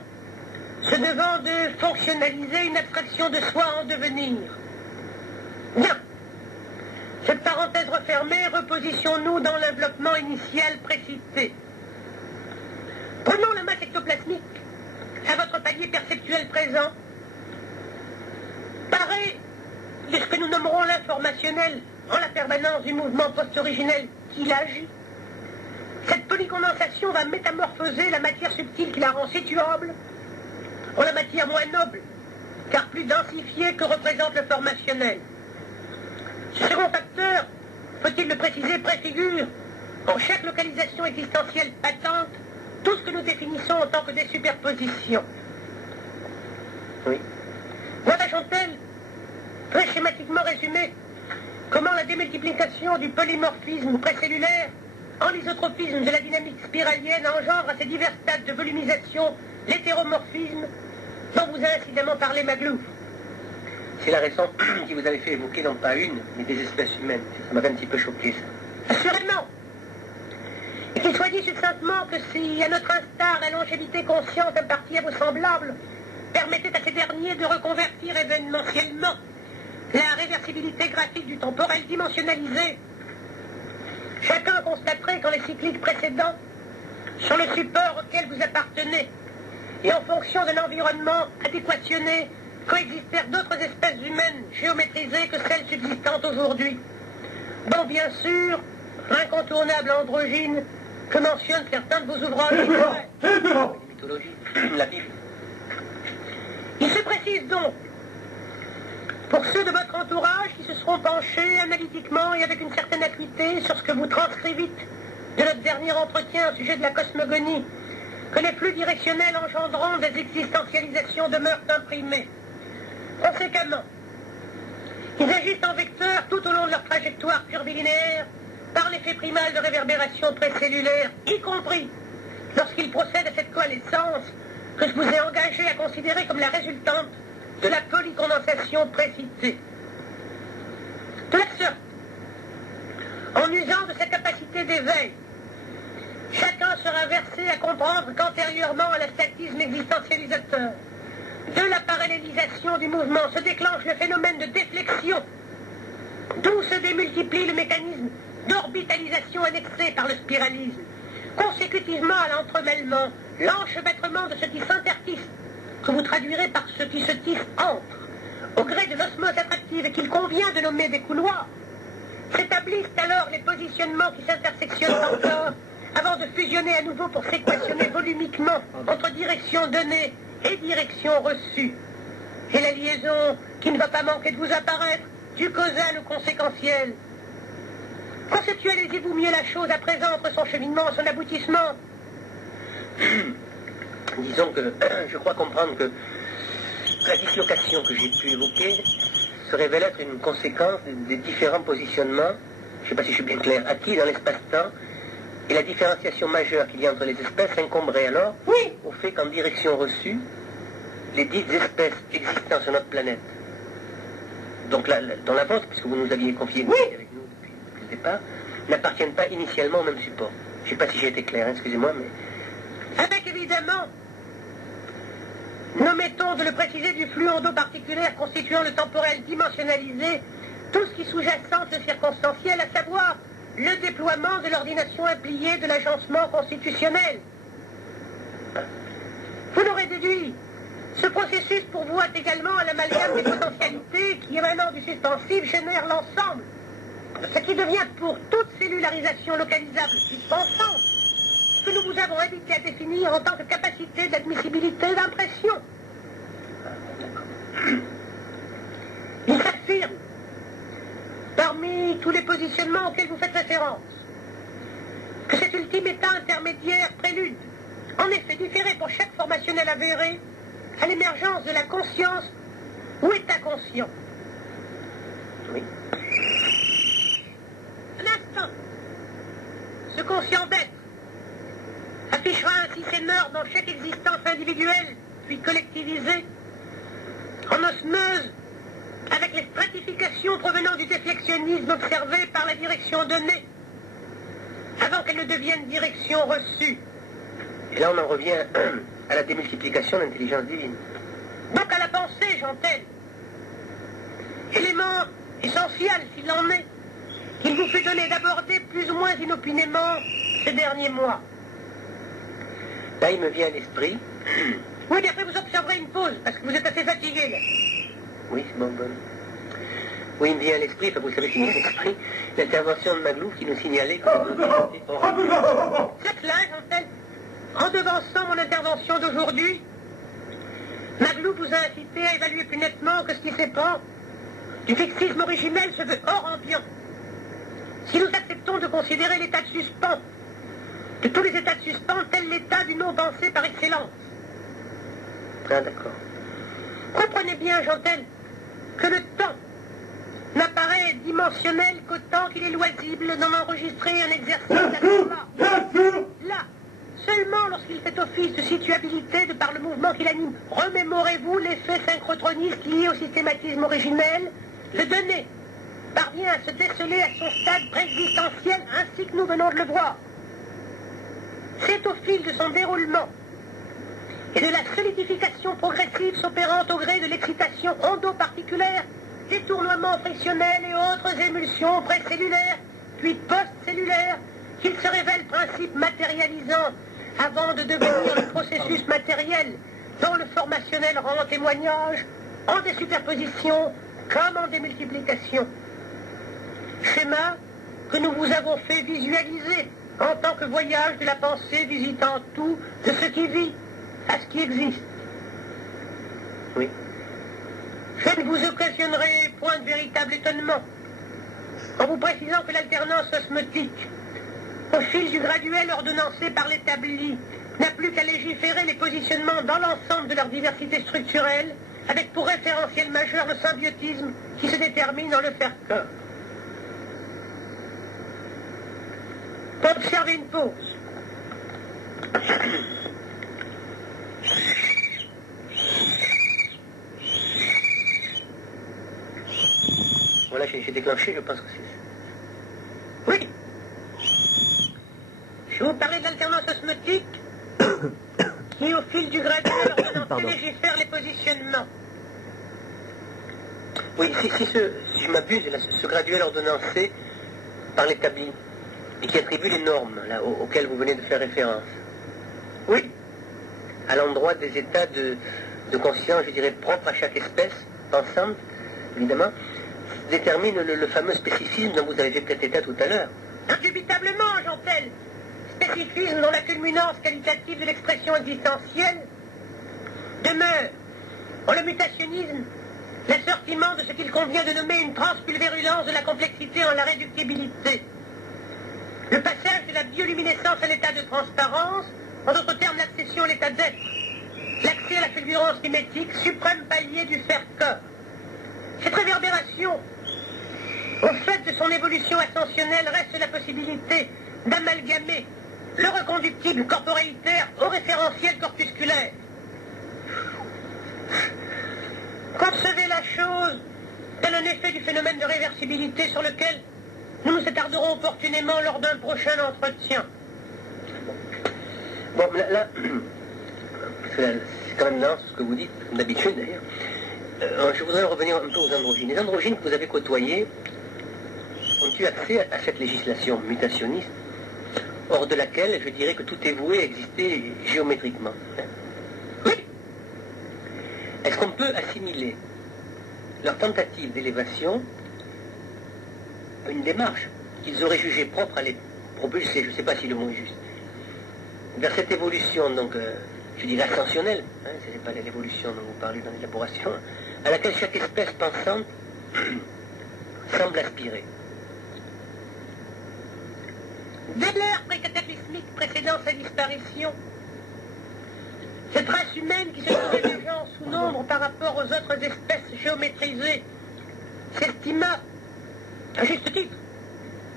se devant de fonctionnaliser une abstraction de soi en devenir. Bien. Cette parenthèse refermée, repositionnons-nous dans l'enveloppement initial précité. Prenons la masse ectoplasmique à votre palier perceptuel présent. Paré de ce que nous nommerons l'informationnel en la permanence du mouvement post-originel qui l'agit. Cette polycondensation va métamorphoser la matière subtile qui la rend situable en la matière moins noble, car plus densifiée que représente le formationnel. Ce second facteur, faut-il le préciser, préfigure en chaque localisation existentielle patente tout ce que nous définissons en tant que des superpositions. Oui. Voilà, Chantel, très schématiquement résumé, comment la démultiplication du polymorphisme précellulaire en l'isotropisme de la dynamique spiralienne engendre à ces divers stades de volumisation l'hétéromorphisme dont vous a incidemment parlé Maglouf. C'est la raison qui vous avait fait évoquer non pas une, mais des espèces humaines. Ça m'avait un petit peu choqué, ça. Assurément. Et qu'il soit dit succinctement que si, à notre instar, la longévité consciente impartie à vos semblables permettait à ces derniers de reconvertir événementiellement la réversibilité graphique du temporel dimensionnalisé, chacun constaterait qu'en les cycliques précédents, sur le support auquel vous appartenez, et en fonction d'un environnement adéquationné, coexistèrent d'autres espèces humaines géométrisées que celles subsistantes aujourd'hui, dont bien sûr l'incontournable androgyne que mentionnent certains de vos ouvrages littéraires. La mythologie, la Bible. Il se précise donc, pour ceux de votre entourage qui se seront penchés analytiquement et avec une certaine acuité sur ce que vous transcrivîtes de notre dernier entretien au sujet de la cosmogonie, que les flux directionnels engendrant des existentialisations demeurent imprimés. Conséquemment, ils agissent en vecteur tout au long de leur trajectoire curvilinéaire par l'effet primal de réverbération précellulaire, y compris lorsqu'ils procèdent à cette coalescence que je vous ai engagé à considérer comme la résultante de la polycondensation précitée. De la sorte, en usant de cette capacité d'éveil, chacun sera versé à comprendre qu'antérieurement à l'astatisme existentialisateur, de la parallélisation du mouvement se déclenche le phénomène de déflexion, d'où se démultiplie le mécanisme d'orbitalisation annexé par le spiralisme, consécutivement à l'entremêlement, l'enchevêtrement de ce qui s'intertisse, que vous traduirez par ce qui se tisse entre, au gré de l'osmose attractive et qu'il convient de nommer des couloirs, s'établissent alors les positionnements qui s'intersectionnent encore, avant de fusionner à nouveau pour s'équationner volumiquement entre direction donnée et direction reçue. Et la liaison qui ne va pas manquer de vous apparaître, du causal au conséquentiel. Conceptualisez-vous mieux la chose à présent entre son cheminement et son aboutissement. Disons que je crois comprendre que la dislocation que j'ai pu évoquer se révèle être une conséquence des différents positionnements, je ne sais pas si je suis bien clair, acquis dans l'espace-temps, et la différenciation majeure qu'il y a entre les espèces incomberait alors au fait qu'en direction reçue, les dites espèces existant sur notre planète, donc là, dans la vôtre, puisque vous nous aviez confié avec nous depuis le départ, n'appartiennent pas initialement au même support. Je ne sais pas si j'ai été clair, hein, excusez-moi, mais... Avec évidemment, nommez-on de le préciser du flux endoparticulaire constituant le temporel dimensionnalisé, tout ce qui sous-jacent le circonstanciel, à savoir le déploiement de l'ordination impliée de l'agencement constitutionnel. Vous l'aurez déduit, ce processus pourvoit également à l'amalgame des potentialités qui, émanant du suspensif, génère l'ensemble, ce qui devient pour toute cellularisation localisable suspensante que nous vous avons invité à définir en tant que capacité d'admissibilité d'impression. Il s'affirme, parmi tous les positionnements auxquels vous faites référence, que cet ultime état intermédiaire prélude, en effet différé pour chaque formationnel avéré, à l'émergence de la conscience ou état conscient. Oui. Un instant. Ce conscient d'être affichera ainsi ses mœurs dans chaque existence individuelle, puis collectivisée, en osmose avec les stratifications provenant du déflexionnisme observé par la direction donnée, avant qu'elle ne devienne direction reçue. Et là, on en revient à la démultiplication de l'intelligence divine. Donc à la pensée, j'entends. Élément essentiel, s'il en est, qu'il vous fut donné d'aborder plus ou moins inopinément ces derniers mois. Là, il me vient à l'esprit... Oui, mais après vous observerez une pause, parce que vous êtes assez fatigué, là. Oui, c'est bon. Oui, il me vient à l'esprit, enfin, vous savez ce qui me vient à l'esprit, l'intervention de Maglouf qui nous signalait que... C'est cela, j'entends. En devançant mon intervention d'aujourd'hui, Maglouf vous a incité à évaluer plus nettement que ce qui s'épand du fixisme originel se veut hors ambiant. Si nous acceptons de considérer l'état de suspens, de tous les états de suspens, tel l'état du non-pensé par excellence. Ah, d'accord. Comprenez bien, j'entends, que le temps n'apparaît dimensionnel qu'autant qu'il est loisible d'en enregistrer un exercice là, seulement lorsqu'il fait office de situabilité de par le mouvement qu'il anime. Remémorez-vous l'effet synchrotroniste lié au systématisme originel. Le donné parvient à se déceler à son stade préexistentiel ainsi que nous venons de le voir. C'est au fil de son déroulement et de la solidification progressive s'opérant au gré de l'excitation endoparticulaire, détournements frictionnels et autres émulsions précellulaires, puis postcellulaires, qu'il se révèle principe matérialisant avant de devenir le processus matériel dont le formationnel rend témoignage en des superpositions comme en des multiplications. Schéma que nous vous avons fait visualiser en tant que voyage de la pensée visitant tout de ce qui vit à ce qui existe. Oui. Je ne vous occasionnerai point de véritable étonnement en vous précisant que l'alternance osmotique, au fil du graduel ordonnancé par l'établi, n'a plus qu'à légiférer les positionnements dans l'ensemble de leur diversité structurelle, avec pour référentiel majeur le symbiotisme qui se détermine dans le faire-corps. Observez une pause. Voilà, j'ai déclenché, je pense que c'est... Oui. Je vais vous parler de l'alternance osmotique qui, au fil du graduel ordonnancé, légifère les positionnements. Oui, si je m'abuse, ce graduel ordonnancé par l'établi et qui attribue les normes là, auxquelles vous venez de faire référence. Oui. À l'endroit des états de conscience, je dirais, propres à chaque espèce pensante, évidemment, détermine le fameux spécifisme dont vous avez fait peut-être état tout à l'heure. Indubitablement, Jean-Tel. Spécifisme dont la culminance qualitative de l'expression existentielle demeure, en le mutationnisme, l'assortiment de ce qu'il convient de nommer une transpulvérulence de la complexité en la réductibilité. Le passage de la bioluminescence à l'état de transparence, en d'autres termes l'accession à l'état d'être, l'accès à la fulgurance mimétique, suprême palier du faire-corps. Cette réverbération, au fait de son évolution ascensionnelle, reste la possibilité d'amalgamer le reconductible corporéitaire au référentiel corpusculaire. Concevez la chose tel un effet du phénomène de réversibilité sur lequel nous nous attarderons opportunément lors d'un prochain entretien. Bon, là c'est quand même dense ce que vous dites, comme d'habitude d'ailleurs. Je voudrais revenir un peu aux androgynes. Les androgynes que vous avez côtoyés ont eu accès à cette législation mutationniste, hors de laquelle je dirais que tout est voué à exister géométriquement. Oui. Est-ce qu'on peut assimiler leur tentative d'élévation à une démarche qu'ils auraient jugée propre à les propulser, je ne sais pas si le mot est juste, vers cette évolution, donc, je dirais ascensionnelle, hein, ce n'est pas l'évolution dont vous parlez dans l'élaboration, à laquelle chaque espèce pensante semble aspirer. Dès l'ère précataclysmique précédant sa disparition, cette race humaine qui se trouvait déjà en sous-nombre par rapport aux autres espèces géométrisées s'estima, à juste titre,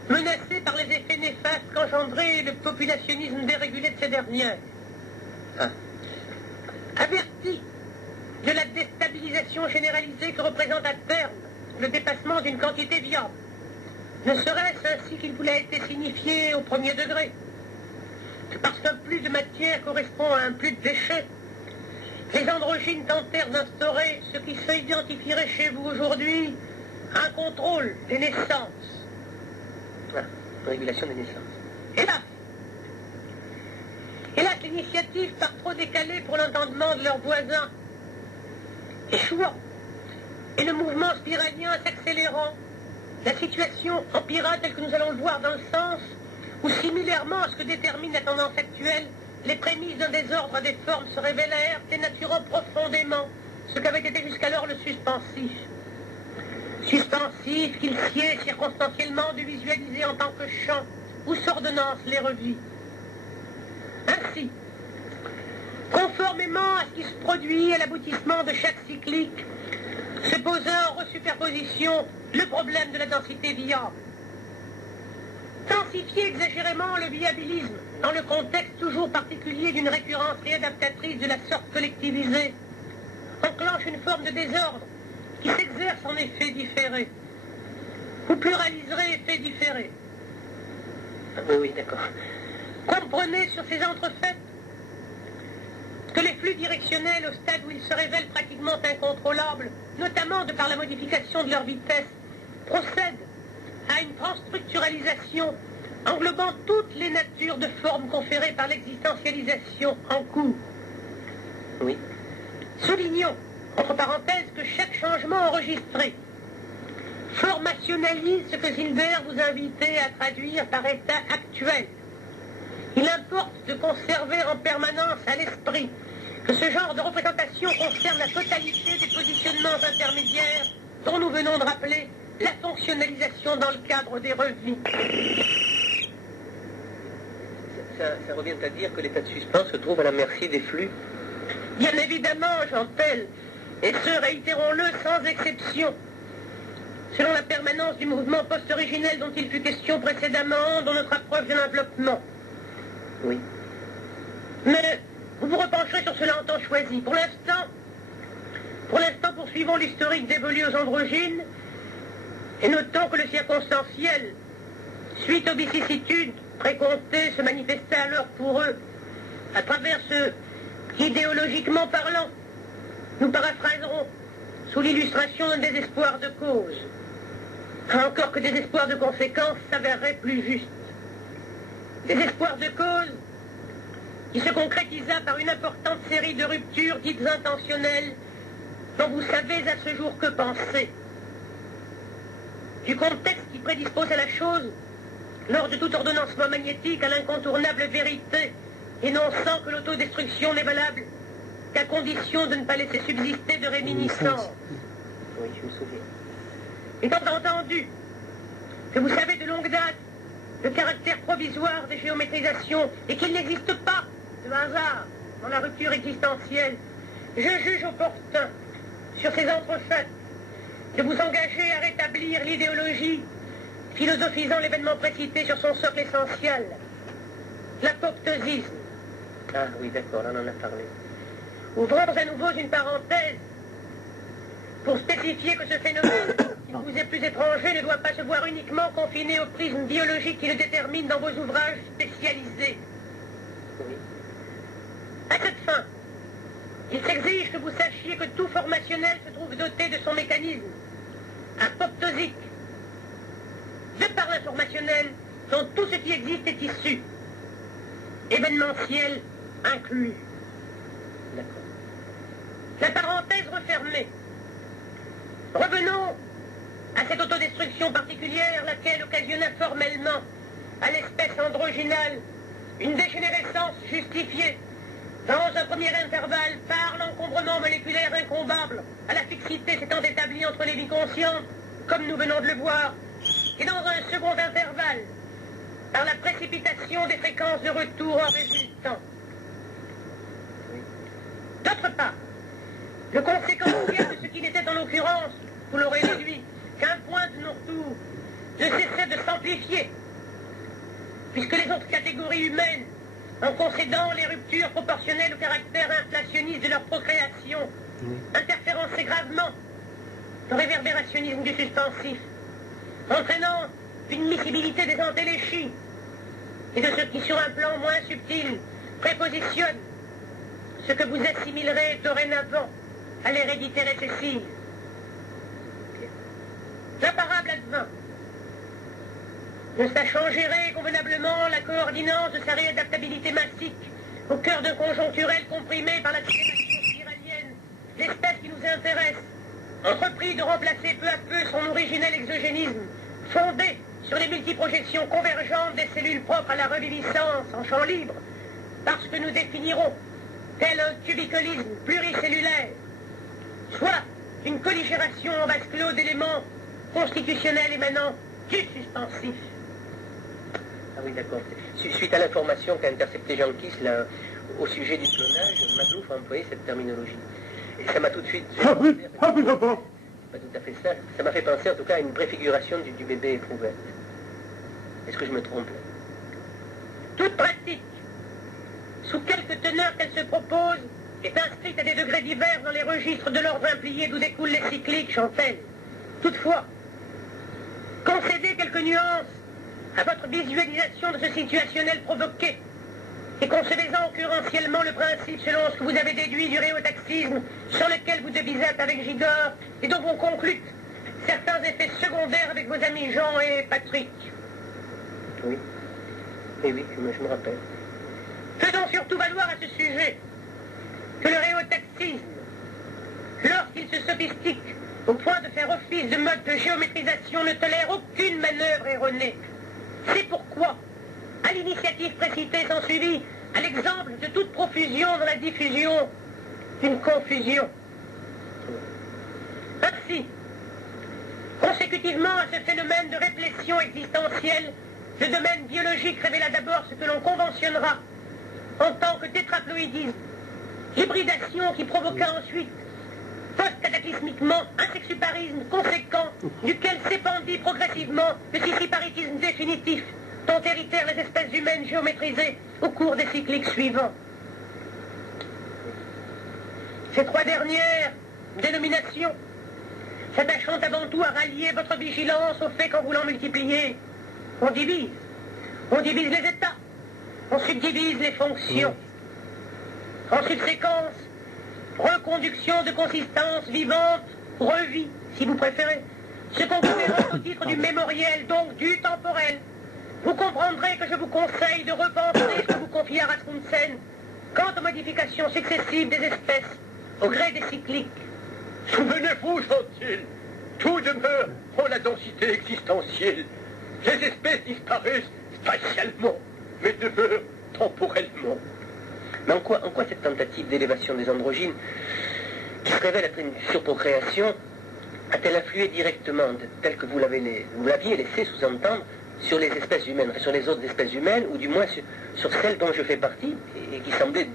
menacée par les effets néfastes qu'engendrait le populationnisme dérégulé de ces dernières. Averti de la déstabilisation généralisée que représente à terme le dépassement d'une quantité viable, ne serait-ce ainsi qu'il vous a été signifié au premier degré, que parce qu'un plus de matière correspond à un plus de déchets, les androgynes tentèrent d'instaurer ce qui se identifierait chez vous aujourd'hui un contrôle des naissances. Régulation des naissances. Hélas, l'initiative par trop décalée pour l'entendement de leurs voisins échouant, et le mouvement spiralien s'accélérant, la situation empira telle que nous allons le voir dans le sens où, similairement à ce que détermine la tendance actuelle, les prémices d'un désordre des formes se révélèrent, dénaturant profondément ce qu'avait été jusqu'alors le suspensif. Suspensif qu'il sied circonstanciellement de visualiser en tant que champ où s'ordonnance les revit. Ainsi, conformément à ce qui se produit à l'aboutissement de chaque cyclique, se posant en resuperposition le problème de la densité viable. Densifier exagérément le viabilisme dans le contexte toujours particulier d'une récurrence réadaptatrice de la sorte collectivisée enclenche une forme de désordre qui s'exerce en effet différé. Vous pluraliserez effet différé. Oui, d'accord. Comprenez sur ces entrefaites que les flux directionnels, au stade où ils se révèlent pratiquement incontrôlables, notamment de par la modification de leur vitesse, procèdent à une transstructuralisation englobant toutes les natures de formes conférées par l'existentialisation en cours. Oui. Soulignons, entre parenthèses, que chaque changement enregistré formationalise ce que Silbert vous invitait à traduire par état actuel. Il importe de conserver en permanence à l'esprit que ce genre de représentation concerne la totalité des positionnements intermédiaires dont nous venons de rappeler la fonctionnalisation dans le cadre des revis. Ça revient à dire que l'état de suspens se trouve à la merci des flux. Bien évidemment, Jean Tel, et ce, réitérons-le sans exception. Selon la permanence du mouvement post-originel dont il fut question précédemment dans notre approche de l'enveloppement. Oui. Mais vous vous repencherez sur cela en temps choisi. Pour l'instant, poursuivons l'historique dévolu aux androgynes et notons que le circonstanciel, suite aux vicissitudes précomptées, se manifesta alors pour eux à travers ce qu'idéologiquement parlant, nous paraphraserons sous l'illustration d'un désespoir de cause. Encore que désespoir de conséquence s'avérerait plus juste. Désespoir de cause qui se concrétisa par une importante série de ruptures dites intentionnelles dont vous savez à ce jour que penser. Du contexte qui prédispose à la chose, lors de tout ordonnancement magnétique, à l'incontournable vérité, énonçant que l'autodestruction n'est valable qu'à condition de ne pas laisser subsister de réminiscence. Oui, je me souviens. Étant entendu que vous savez de longue date le caractère provisoire des géométrisations et qu'il n'existe pas de hasard dans la rupture existentielle, je juge opportun, sur ces entrefaites, de vous engager à rétablir l'idéologie philosophisant l'événement précité sur son socle essentiel, l'apoptosisme. Ah oui, d'accord, là on en a parlé. Ouvrons à nouveau une parenthèse pour spécifier que ce phénomène, qui vous est plus étranger, ne doit pas se voir uniquement confiné au prisme biologique qui le détermine dans vos ouvrages spécialisés. Oui. À cette fin, il s'exige que vous sachiez que tout formationnel se trouve doté de son mécanisme apoptosique, de par l'informationnel dont tout ce qui existe est issu, événementiel inclus. D'accord. La parenthèse refermée. Revenons à cette autodestruction particulière, laquelle occasionna formellement à l'espèce androgynale une dégénérescence justifiée dans un premier intervalle par l'encombrement moléculaire incombable à la fixité s'étant établie entre les vies conscientes, comme nous venons de le voir, et dans un second intervalle par la précipitation des fréquences de retour en résultant. D'autre part, le conséquentiel de ce qu'il était en l'occurrence, vous l'aurez déduit, qu'un point de non-retour ne cessait de s'amplifier, puisque les autres catégories humaines, en concédant les ruptures proportionnelles au caractère inflationniste de leur procréation, interférençaient gravement le réverbérationnisme du suspensif, entraînant une miscibilité des entéléchies et de ceux qui, sur un plan moins subtil, prépositionnent ce que vous assimilerez dorénavant à l'hérédité récessive. L'imparable advint, ne sachant gérer convenablement la coordinance de sa réadaptabilité massique au cœur d'un conjoncturel comprimé par la systématique spiralienne, l'espèce qui nous intéresse entreprit de remplacer peu à peu son originel exogénisme, fondé sur les multiprojections convergentes des cellules propres à la reviviscence en champ libre, parce que nous définirons tel un tubiculisme pluricellulaire, soit une colligération en vase clos d'éléments constitutionnels émanant du suspensif. Ah oui, d'accord. Suite à l'information qu'a interceptée Jean Kiss là, au sujet du clonage, Madouf a employé cette terminologie. Et ça m'a tout de suite... pas tout à fait ça. Ça m'a fait penser en tout cas à une préfiguration du bébé éprouvette. Est-ce que je me trompe? Toute pratique, sous quelque teneur qu'elle se propose, est inscrite à des degrés divers dans les registres de l'ordre implié d'où découlent les cycliques, Chantelle. Toutefois, concédez quelques nuances à votre visualisation de ce situationnel provoqué et concevez-en occurrentiellement le principe selon ce que vous avez déduit du réotaxisme sur lequel vous devisâtes avec Gigord et dont vous conclûtes certains effets secondaires avec vos amis Jean et Patrick. Oui. Oui, je me rappelle. Faisons surtout valoir à ce sujet que le réotaxisme, lorsqu'il se sophistique au point de faire office de mode de géométrisation, ne tolère aucune manœuvre erronée. C'est pourquoi, à l'initiative précitée s'ensuivit, à l'exemple de toute profusion dans la diffusion, une confusion. Ainsi, consécutivement à ce phénomène de réflexion existentielle, le domaine biologique révéla d'abord ce que l'on conventionnera en tant que tétraploïdisme, hybridation qui provoqua ensuite, post-cataclysmiquement, un sexuparisme conséquent, duquel s'épandit progressivement le siciparitisme définitif, dont héritèrent les espèces humaines géométrisées au cours des cycliques suivants. Ces trois dernières dénominations, s'attachant avant tout à rallier votre vigilance au fait qu'en voulant multiplier, on divise les états, on subdivise les fonctions. En subséquence, reconduction de consistance vivante, revie, si vous préférez, ce qu'on verra au titre du mémoriel, donc du temporel. Vous comprendrez que je vous conseille de repenser ce que vous confiez à Rasmussen quant aux modifications successives des espèces, au gré des cycliques. Souvenez-vous, Gentile, tout demeure en la densité existentielle. Les espèces disparaissent spatialement, mais demeurent temporellement. Mais en quoi cette tentative d'élévation des androgynes, qui se révèle après une surprocréation, a-t-elle influé directement, tel que vous l'aviez laissé sous-entendre, sur les espèces humaines, sur les autres espèces humaines, ou du moins sur celles dont je fais partie, et qui semblaient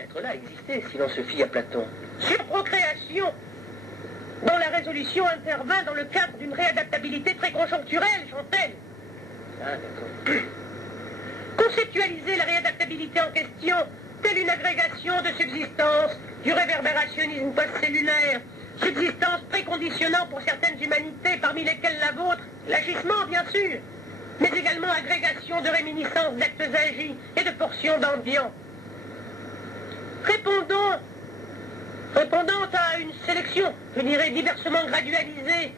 être là, exister, si l'on se fie à Platon? Surprocréation, dont la résolution intervint dans le cadre d'une réadaptabilité très conjoncturelle, Chantelle. Ah, d'accord. Conceptualiser la réadaptabilité en question, telle une agrégation de subsistance du réverbérationnisme post-cellulaire, subsistance préconditionnant pour certaines humanités, parmi lesquelles la vôtre, l'agissement bien sûr, mais également agrégation de réminiscences d'actes agis et de portions d'ambiance. Répondant à une sélection, je dirais diversement gradualisée,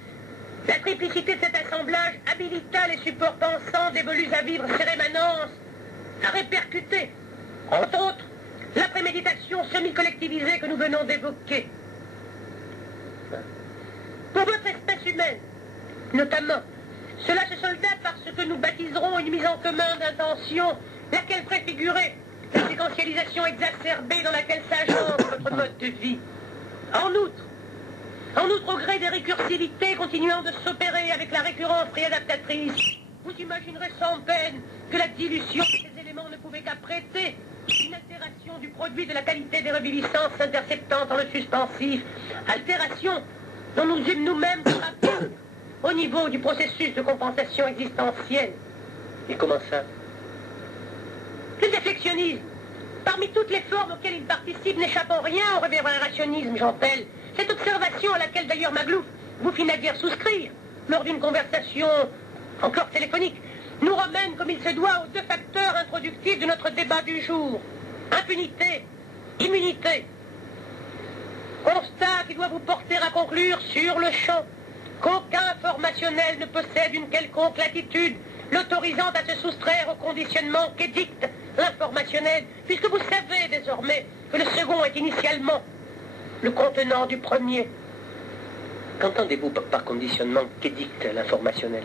la triplicité de cet assemblage habilita les supports pensants d'évolus à vivre ces rémanences à répercuter, entre autres, la préméditation semi-collectivisée que nous venons d'évoquer. Pour votre espèce humaine, notamment, cela se solda par ce que nous baptiserons une mise en commun d'intentions, laquelle préfigurait la séquentialisation exacerbée dans laquelle s'agence votre mode de vie. En outre, au gré des récursivités continuant de s'opérer avec la récurrence réadaptatrice, vous imaginerez sans peine que la dilution de ces éléments ne pouvait qu'apprêter une altération du produit de la qualité des reviviscences s'interceptant dans le suspensif, altération dont nous eûmes nous-mêmes frappé au niveau du processus de compensation existentielle. Et comment ça? Le déflectionnisme, parmi toutes les formes auxquelles il participe, n'échappe en rien au réverbérationnisme, Jean-Pell. Cette observation à laquelle d'ailleurs Maglouf vous fit naguère souscrire, lors d'une conversation encore téléphonique, nous ramène comme il se doit aux deux facteurs introductifs de notre débat du jour. Impunité, immunité. Constat qui doit vous porter à conclure sur le champ qu'aucun formationnel ne possède une quelconque latitude l'autorisant à se soustraire au conditionnement qu'édicte l'informationnel, puisque vous savez désormais que le second est initialement le contenant du premier. Qu'entendez-vous par conditionnement qu'édicte l'informationnel?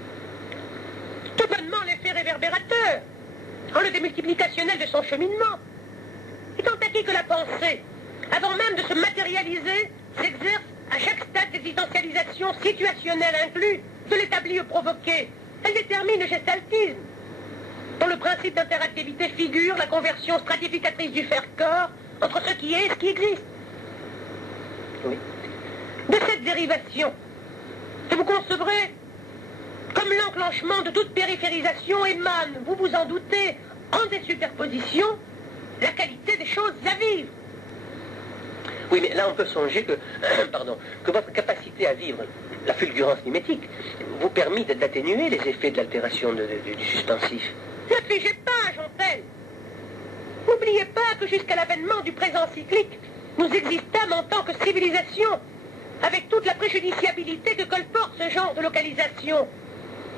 Tout bonnement l'effet réverbérateur, en le démultiplicationnel de son cheminement. Étant acquis que la pensée, avant même de se matérialiser, s'exerce à chaque stade d'existentialisation situationnelle inclus, de l'établi au provoqué, elle détermine le gestaltisme, dont le principe d'interactivité figure la conversion stratificatrice du faire-corps entre ce qui est et ce qui existe. Oui. De cette dérivation. Et vous concevrez, comme l'enclenchement de toute périphérisation émane, vous vous en doutez, en des superpositions, la qualité des choses à vivre. Oui, mais là, on peut songer que, que votre capacité à vivre la fulgurance mimétique vous permet d'atténuer les effets de l'altération du suspensif. N'affligez pas, Jean-Tel. N'oubliez pas que jusqu'à l'avènement du présent cyclique, nous existâmes en tant que civilisation, avec toute la préjudiciabilité que colporte ce genre de localisation.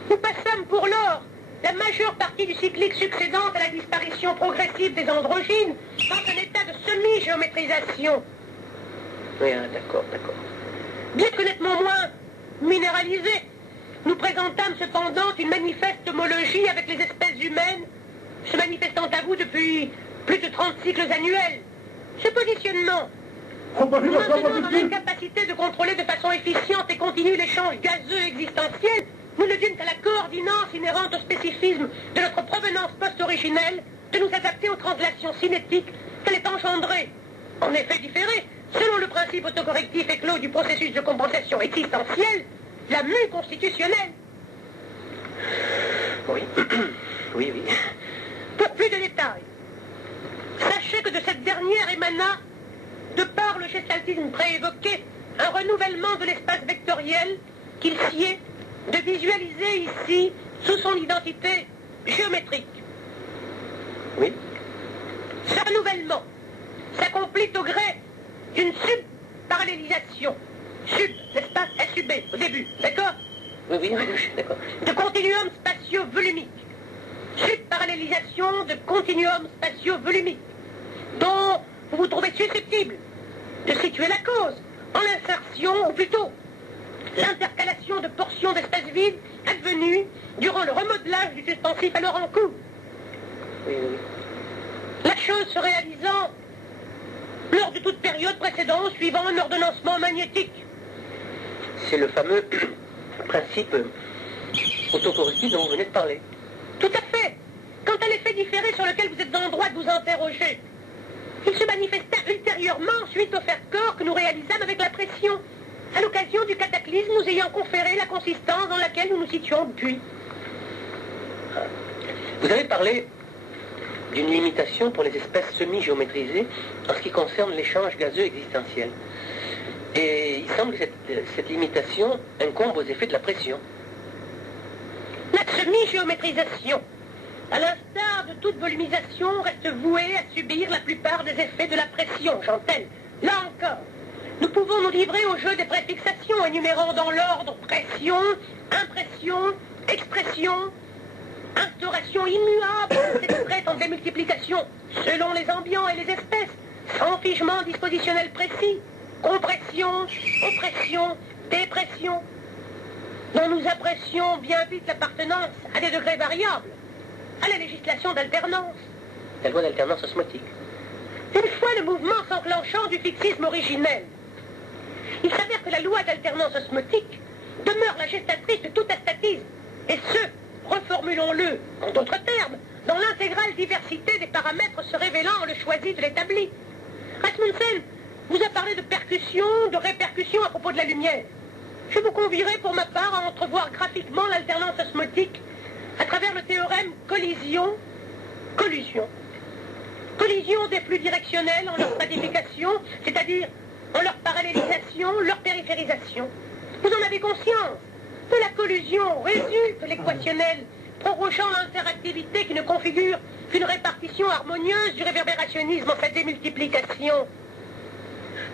Nous passâmes pour lors la majeure partie du cyclique succédant à la disparition progressive des androgynes dans un état de semi-géométrisation. Oui, d'accord. Bien que nettement moins minéralisé, nous présentâmes cependant une manifeste homologie avec les espèces humaines, se manifestant à vous depuis plus de 30 cycles annuels. Ce positionnement, nous maintenons dans l'incapacité de contrôler de façon efficiente et continue l'échange gazeux existentiel, nous ne dûmes à la coordinance inhérente au spécifisme de notre provenance post-originelle de nous adapter aux translations cinétiques qu'elle est engendrée. En effet différé, selon le principe autocorrectif éclos du processus de compensation existentielle, la mue constitutionnelle. Oui. Oui. Pour plus de détails, sachez que de cette dernière émana, de par le gestaltisme préévoqué, un renouvellement de l'espace vectoriel qu'il sied de visualiser ici sous son identité géométrique. Oui. Ce renouvellement s'accomplit au gré d'une subparallélisation. Sub, n'est-ce pas, SUB, au début, d'accord? Oui, d'accord. De continuum spatio-volumique. Subparallélisation de continuum spatio-volumique, dont vous vous trouvez susceptible de situer la cause en l'insertion, ou plutôt l'intercalation de portions d'espace vide advenues durant le remodelage du suspensif alors en cours. Oui. La chose se réalisant lors de toute période précédente suivant un ordonnancement magnétique. C'est le fameux principe autocorrectif dont vous venez de parler. Tout à fait. Quant à l'effet différé sur lequel vous êtes en droit de vous interroger, il se manifesta ultérieurement suite au faire-corps que nous réalisâmes avec la pression, à l'occasion du cataclysme nous ayant conféré la consistance dans laquelle nous nous situons depuis. Vous avez parlé d'une limitation pour les espèces semi-géométrisées en ce qui concerne l'échange gazeux existentiel. Et il semble que cette limitation incombe aux effets de la pression. La semi-géométrisation, à l'instar de toute volumisation, reste vouée à subir la plupart des effets de la pression, Jean-Tel. Là encore, nous pouvons nous livrer au jeu des préfixations énumérant dans l'ordre pression, impression, expression, instauration immuable s'expresse en démultiplication selon les ambiants et les espèces, sans figement dispositionnel précis, compression, oppression, dépression, dont nous apprécions bien vite l'appartenance à des degrés variables, à la législation d'alternance. La loi d'alternance osmotique. Une fois le mouvement s'enclenchant du fixisme originel, il s'avère que la loi d'alternance osmotique demeure la gestatrice de tout astatisme, et ce, reformulons-le en d'autres termes, dans l'intégrale diversité des paramètres se révélant le choisi de l'établi. Rasmussen vous a parlé de percussion, de répercussion à propos de la lumière. Je vous convierai pour ma part à entrevoir graphiquement l'alternance osmotique à travers le théorème collision. Collision des flux directionnels en leur stratification, c'est-à-dire en leur parallélisation, leur périphérisation. Vous en avez conscience. De la collusion résulte l'équationnel, prorogeant l'interactivité qui ne configure qu'une répartition harmonieuse du réverbérationnisme en sa démultiplication.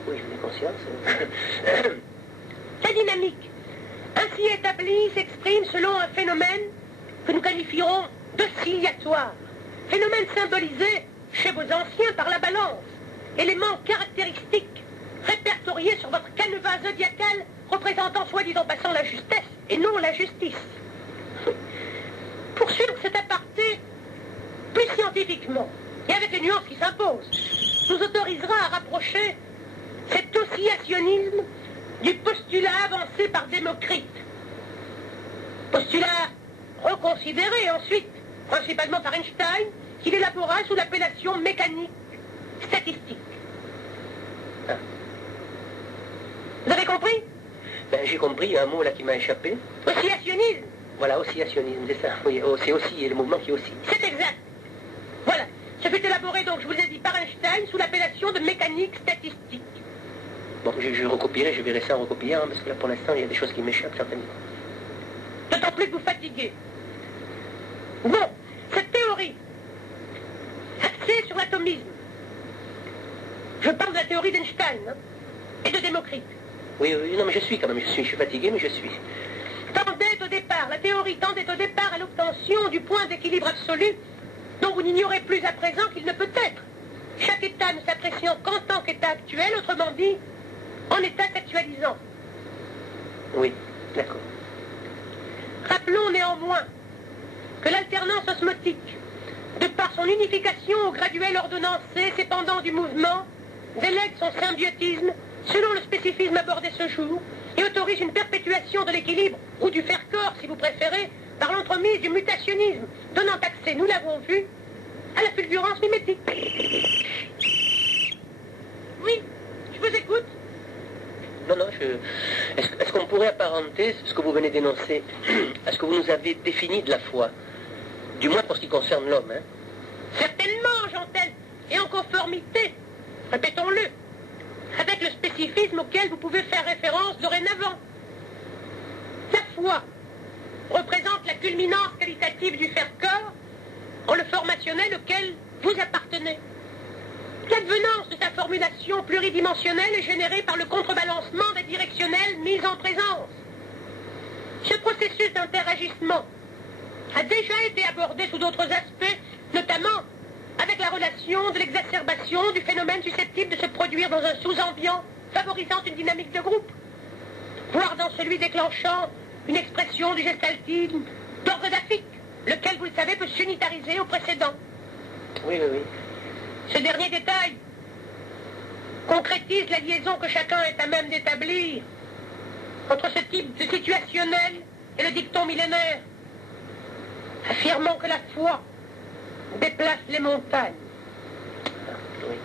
Oui, j'en ai conscience. La dynamique, ainsi établie, s'exprime selon un phénomène que nous qualifierons d'oscillatoire. Phénomène symbolisé chez vos anciens par la balance. Élément caractéristique répertorié sur votre canevas zodiacal représentant soi-disant passant la justesse et non la justice. Pour suivre cet aparté plus scientifiquement et avec les nuances qui s'imposent, nous autorisera à rapprocher cet oscillationnisme du postulat avancé par Démocrite. Postulat reconsidéré ensuite, principalement par Einstein, qu'il élabora sous l'appellation mécanique statistique. Vous avez compris? Ben, j'ai compris, un mot là qui m'a échappé. Oscillationnisme. Voilà, oscillationnisme, c'est ça. Oui, c'est aussi, et le mouvement qui oscille. C'est exact. Voilà. Ça fut élaboré, donc, je vous ai dit, par Einstein sous l'appellation de mécanique statistique. Bon, je recopierai, je verrai ça en recopiant, parce que là, pour l'instant, il y a des choses qui m'échappent, certainement. D'autant plus que vous fatiguez. Bon, cette théorie, axée sur l'atomisme, je parle de la théorie d'Einstein, hein, et de Démocrite. Oui, oui, non, mais je suis quand même, je suis fatigué, mais je suis. La théorie tendait au départ à l'obtention du point d'équilibre absolu dont vous n'ignorez plus à présent qu'il ne peut être. Chaque état ne s'appréciant qu'en tant qu'état actuel, autrement dit, en état s'actualisant. Oui, d'accord. Rappelons néanmoins que l'alternance osmotique, de par son unification au graduel ordonnancé s'épandant du mouvement, délègue son symbiotisme selon le spécifisme abordé ce jour et autorise une perpétuation de l'équilibre, ou du faire-corps si vous préférez, par l'entremise du mutationnisme, donnant accès, nous l'avons vu, à la fulgurance mimétique. Oui, je vous écoute. Non, non, est-ce qu'on pourrait apparenter ce que vous venez d'énoncer à ce que vous nous avez défini de la foi, du moins pour ce qui concerne l'homme, hein? Certainement, Jean-Tel, et en conformité, répétons-le, avec le spécifisme auquel vous pouvez faire référence dorénavant. La foi représente la culminance qualitative du faire-corps en le formationnel auquel vous appartenez. L'advenance de sa formulation pluridimensionnelle est générée par le contrebalancement des directionnels mis en présence. Ce processus d'interagissement a déjà été abordé sous d'autres aspects, notamment avec la relation de l'exacerbation du phénomène susceptible de se produire dans un sous-ambiant favorisant une dynamique de groupe, voire dans celui déclenchant une expression du gestaltisme d'ordre daphique, lequel, vous le savez, peut s'unitariser au précédent. Oui, oui, oui. Ce dernier détail concrétise la liaison que chacun est à même d'établir entre ce type de situationnel et le dicton millénaire, affirmant que la foi déplace les montagnes. Oui.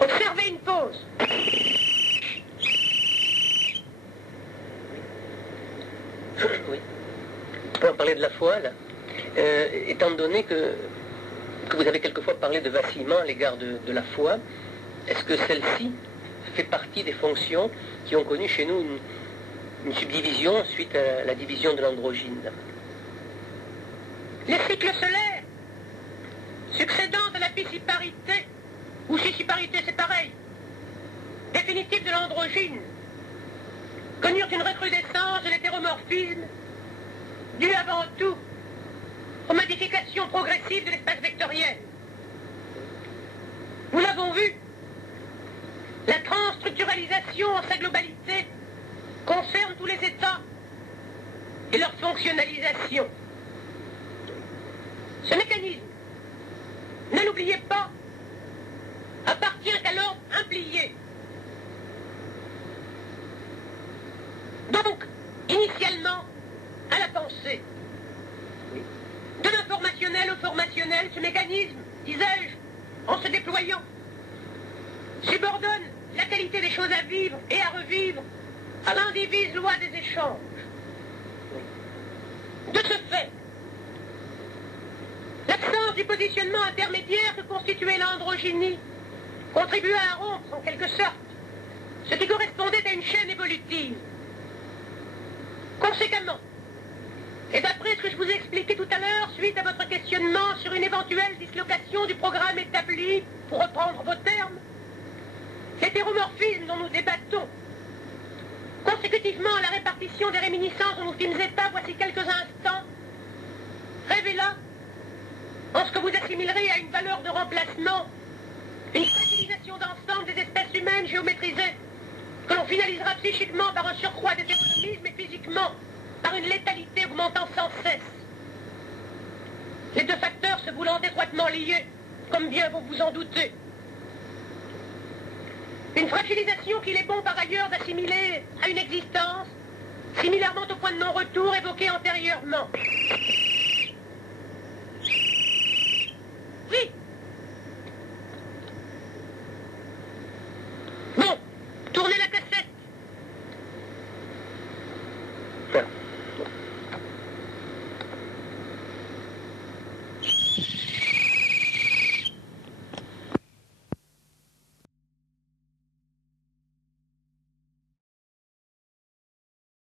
Observez une pause. Oui. On peut en parler de la foi, là. Étant donné que vous avez quelquefois parlé de vacillement à l'égard de la foi, est-ce que celle-ci fait partie des fonctions qui ont connu chez nous une subdivision suite à la division de l'androgyne? Les cycles solaires, succédant à la fissiparité, ou scissiparité c'est pareil, définitive de l'androgyne, connurent une recrudescence de l'hétéromorphisme, due avant tout aux modifications progressives de l'espace vectoriel. Nous l'avons vu, la transstructuralisation en sa globalité concerne tous les états et leur fonctionnalisation. Ce mécanisme, ne l'oubliez pas, appartient à l'ordre implié. Donc, initialement, à la pensée. De l'informationnel au formationnel, ce mécanisme, disais-je, en se déployant, subordonne la qualité des choses à vivre et à revivre à l'indivise loi des échanges. De ce fait, l'absence du positionnement intermédiaire que constituait l'androgynie contribua à rompre, en quelque sorte, ce qui correspondait à une chaîne évolutive. Conséquemment, et d'après ce que je vous ai expliqué tout à l'heure, suite à votre questionnement sur une éventuelle dislocation du programme établi, pour reprendre vos termes, l'hétéromorphisme dont nous débattons, consécutivement à la répartition des réminiscences dont nous fîmes état voici quelques instants, révéla, en ce que vous assimilerez à une valeur de remplacement, une fragilisation d'ensemble des espèces humaines géométrisées, que l'on finalisera psychiquement par un surcroît d'hétéronomisme et physiquement par une létalité augmentant sans cesse. Les deux facteurs se voulant étroitement liés, comme bien vous vous en doutez. Une fragilisation qu'il est bon par ailleurs d'assimiler à une existence, similairement au point de non-retour évoqué antérieurement. Oui. Bon, tournez la cassette. Enfin,